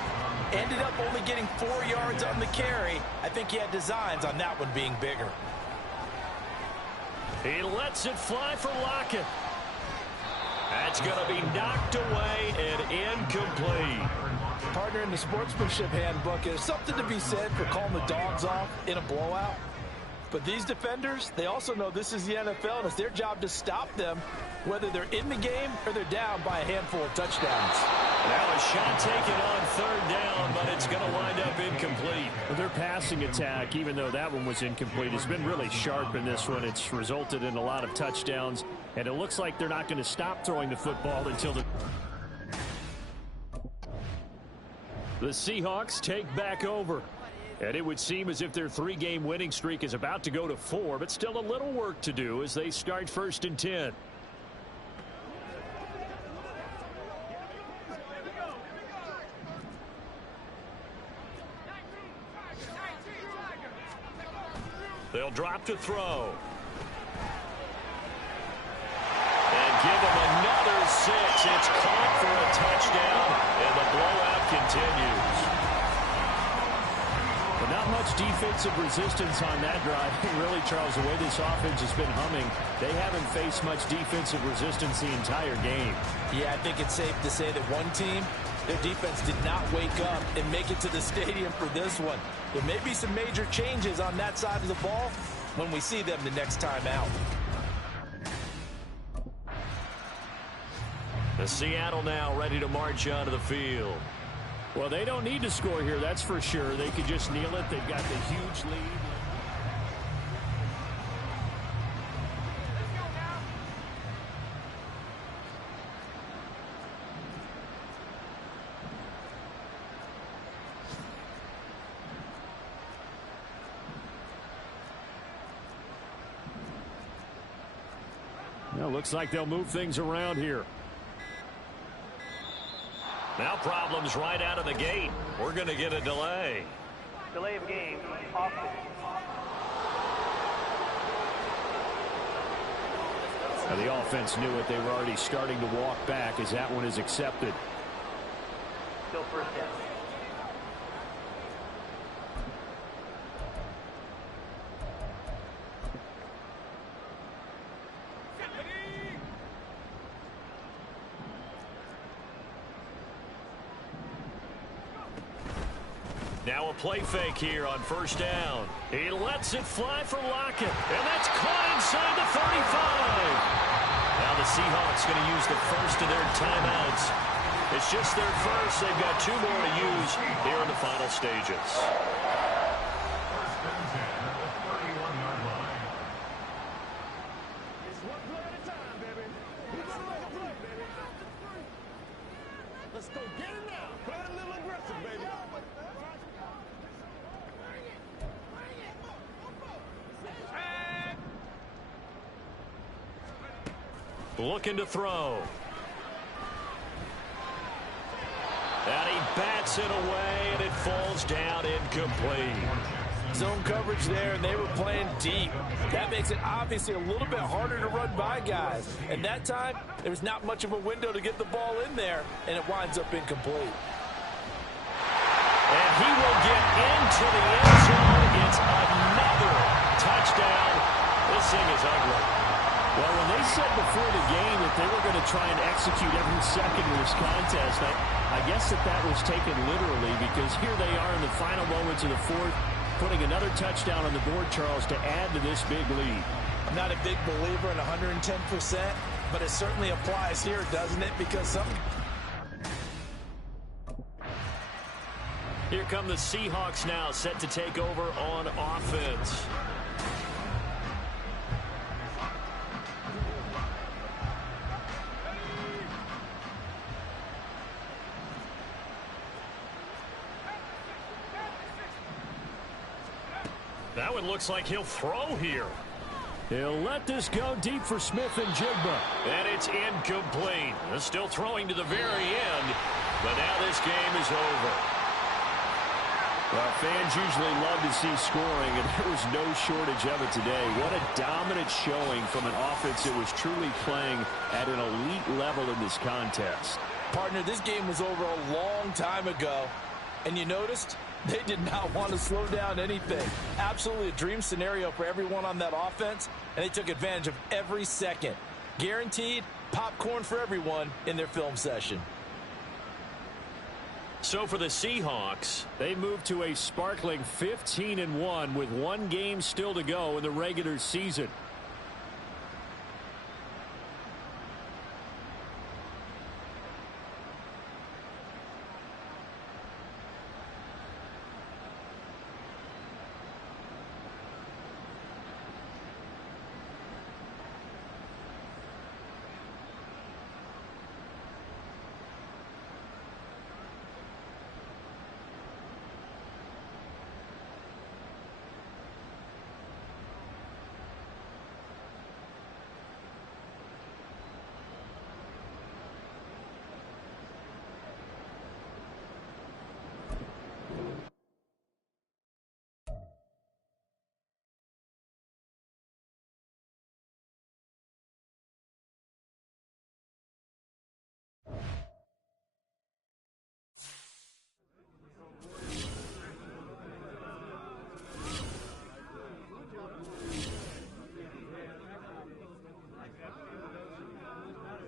Ended up only getting 4 yards on the carry. I think he had designs on that one being bigger. He lets it fly for Lockett. That's going to be knocked away and incomplete. Partner, in the sportsmanship handbook, there's something to be said for calling the dogs off in a blowout. But these defenders, they also know this is the NFL, and it's their job to stop them, whether they're in the game or they're down by a handful of touchdowns. Now a shot taken on third down, but it's going to wind up incomplete. Their passing attack, even though that one was incomplete, has been really sharp in this one. It's resulted in a lot of touchdowns, and it looks like they're not going to stop throwing the football until the Seahawks take back over. And it would seem as if their 3-game winning streak is about to go to 4, but still a little work to do as they start 1st and 10. They'll drop to throw. And give them another 6. It's caught for a touchdown, and the blowout continues. But not much defensive resistance on that drive. Really, Charles, the way this offense has been humming, they haven't faced much defensive resistance the entire game. Yeah, I think it's safe to say that one team, their defense did not wake up and make it to the stadium for this one. There may be some major changes on that side of the ball when we see them the next time out. The Seattle now ready to march onto the field. Well, they don't need to score here, that's for sure. They could just kneel it. They've got the huge lead. Well, looks like they'll move things around here. Now problems right out of the gate. We're going to get a delay. Delay of game. Offense. Now the offense knew it. They were already starting to walk back as that one is accepted. Still 1st down. Now a play fake here on 1st down. He lets it fly for Lockett, and that's caught inside the 35. Now the Seahawks going to use the first of their timeouts. It's just their first. They've got 2 more to use here in the final stages. Let's go get it now. Play a little aggressive, baby. Looking to throw. And he bats it away, and it falls down incomplete. Zone coverage there, and they were playing deep. That makes it obviously a little bit harder to run by guys. And that time, there was not much of a window to get the ball in there, and it winds up incomplete. And he will get into the end zone. It's another touchdown. This thing is ugly. Well, when they said before the game that they were going to try and execute every second of this contest, I guess that was taken literally, because here they are in the final moments of the 4th, putting another touchdown on the board, Charles, to add to this big lead. I'm not a big believer in 110%, but it certainly applies here, doesn't it? Because Here come the Seahawks now, set to take over on offense. That one looks like he'll throw here. He'll let this go deep for Smith and Jigba. And it's incomplete. They're still throwing to the very end, but now this game is over. Well, fans usually love to see scoring, and there was no shortage of it today. What a dominant showing from an offense that was truly playing at an elite level in this contest. Partner, this game was over a long time ago, and you noticed they did not want to slow down anything. Absolutely a dream scenario for everyone on that offense, and they took advantage of every second. Guaranteed popcorn for everyone in their film session. So for the Seahawks, they move to a sparkling 15-1 with one game still to go in the regular season.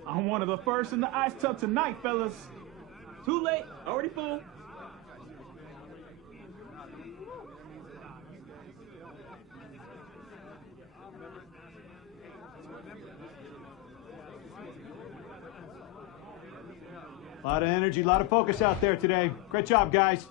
I'm one of the first in the ice tub tonight, fellas. Too late, already full. A lot of energy, a lot of focus out there today. Great job, guys.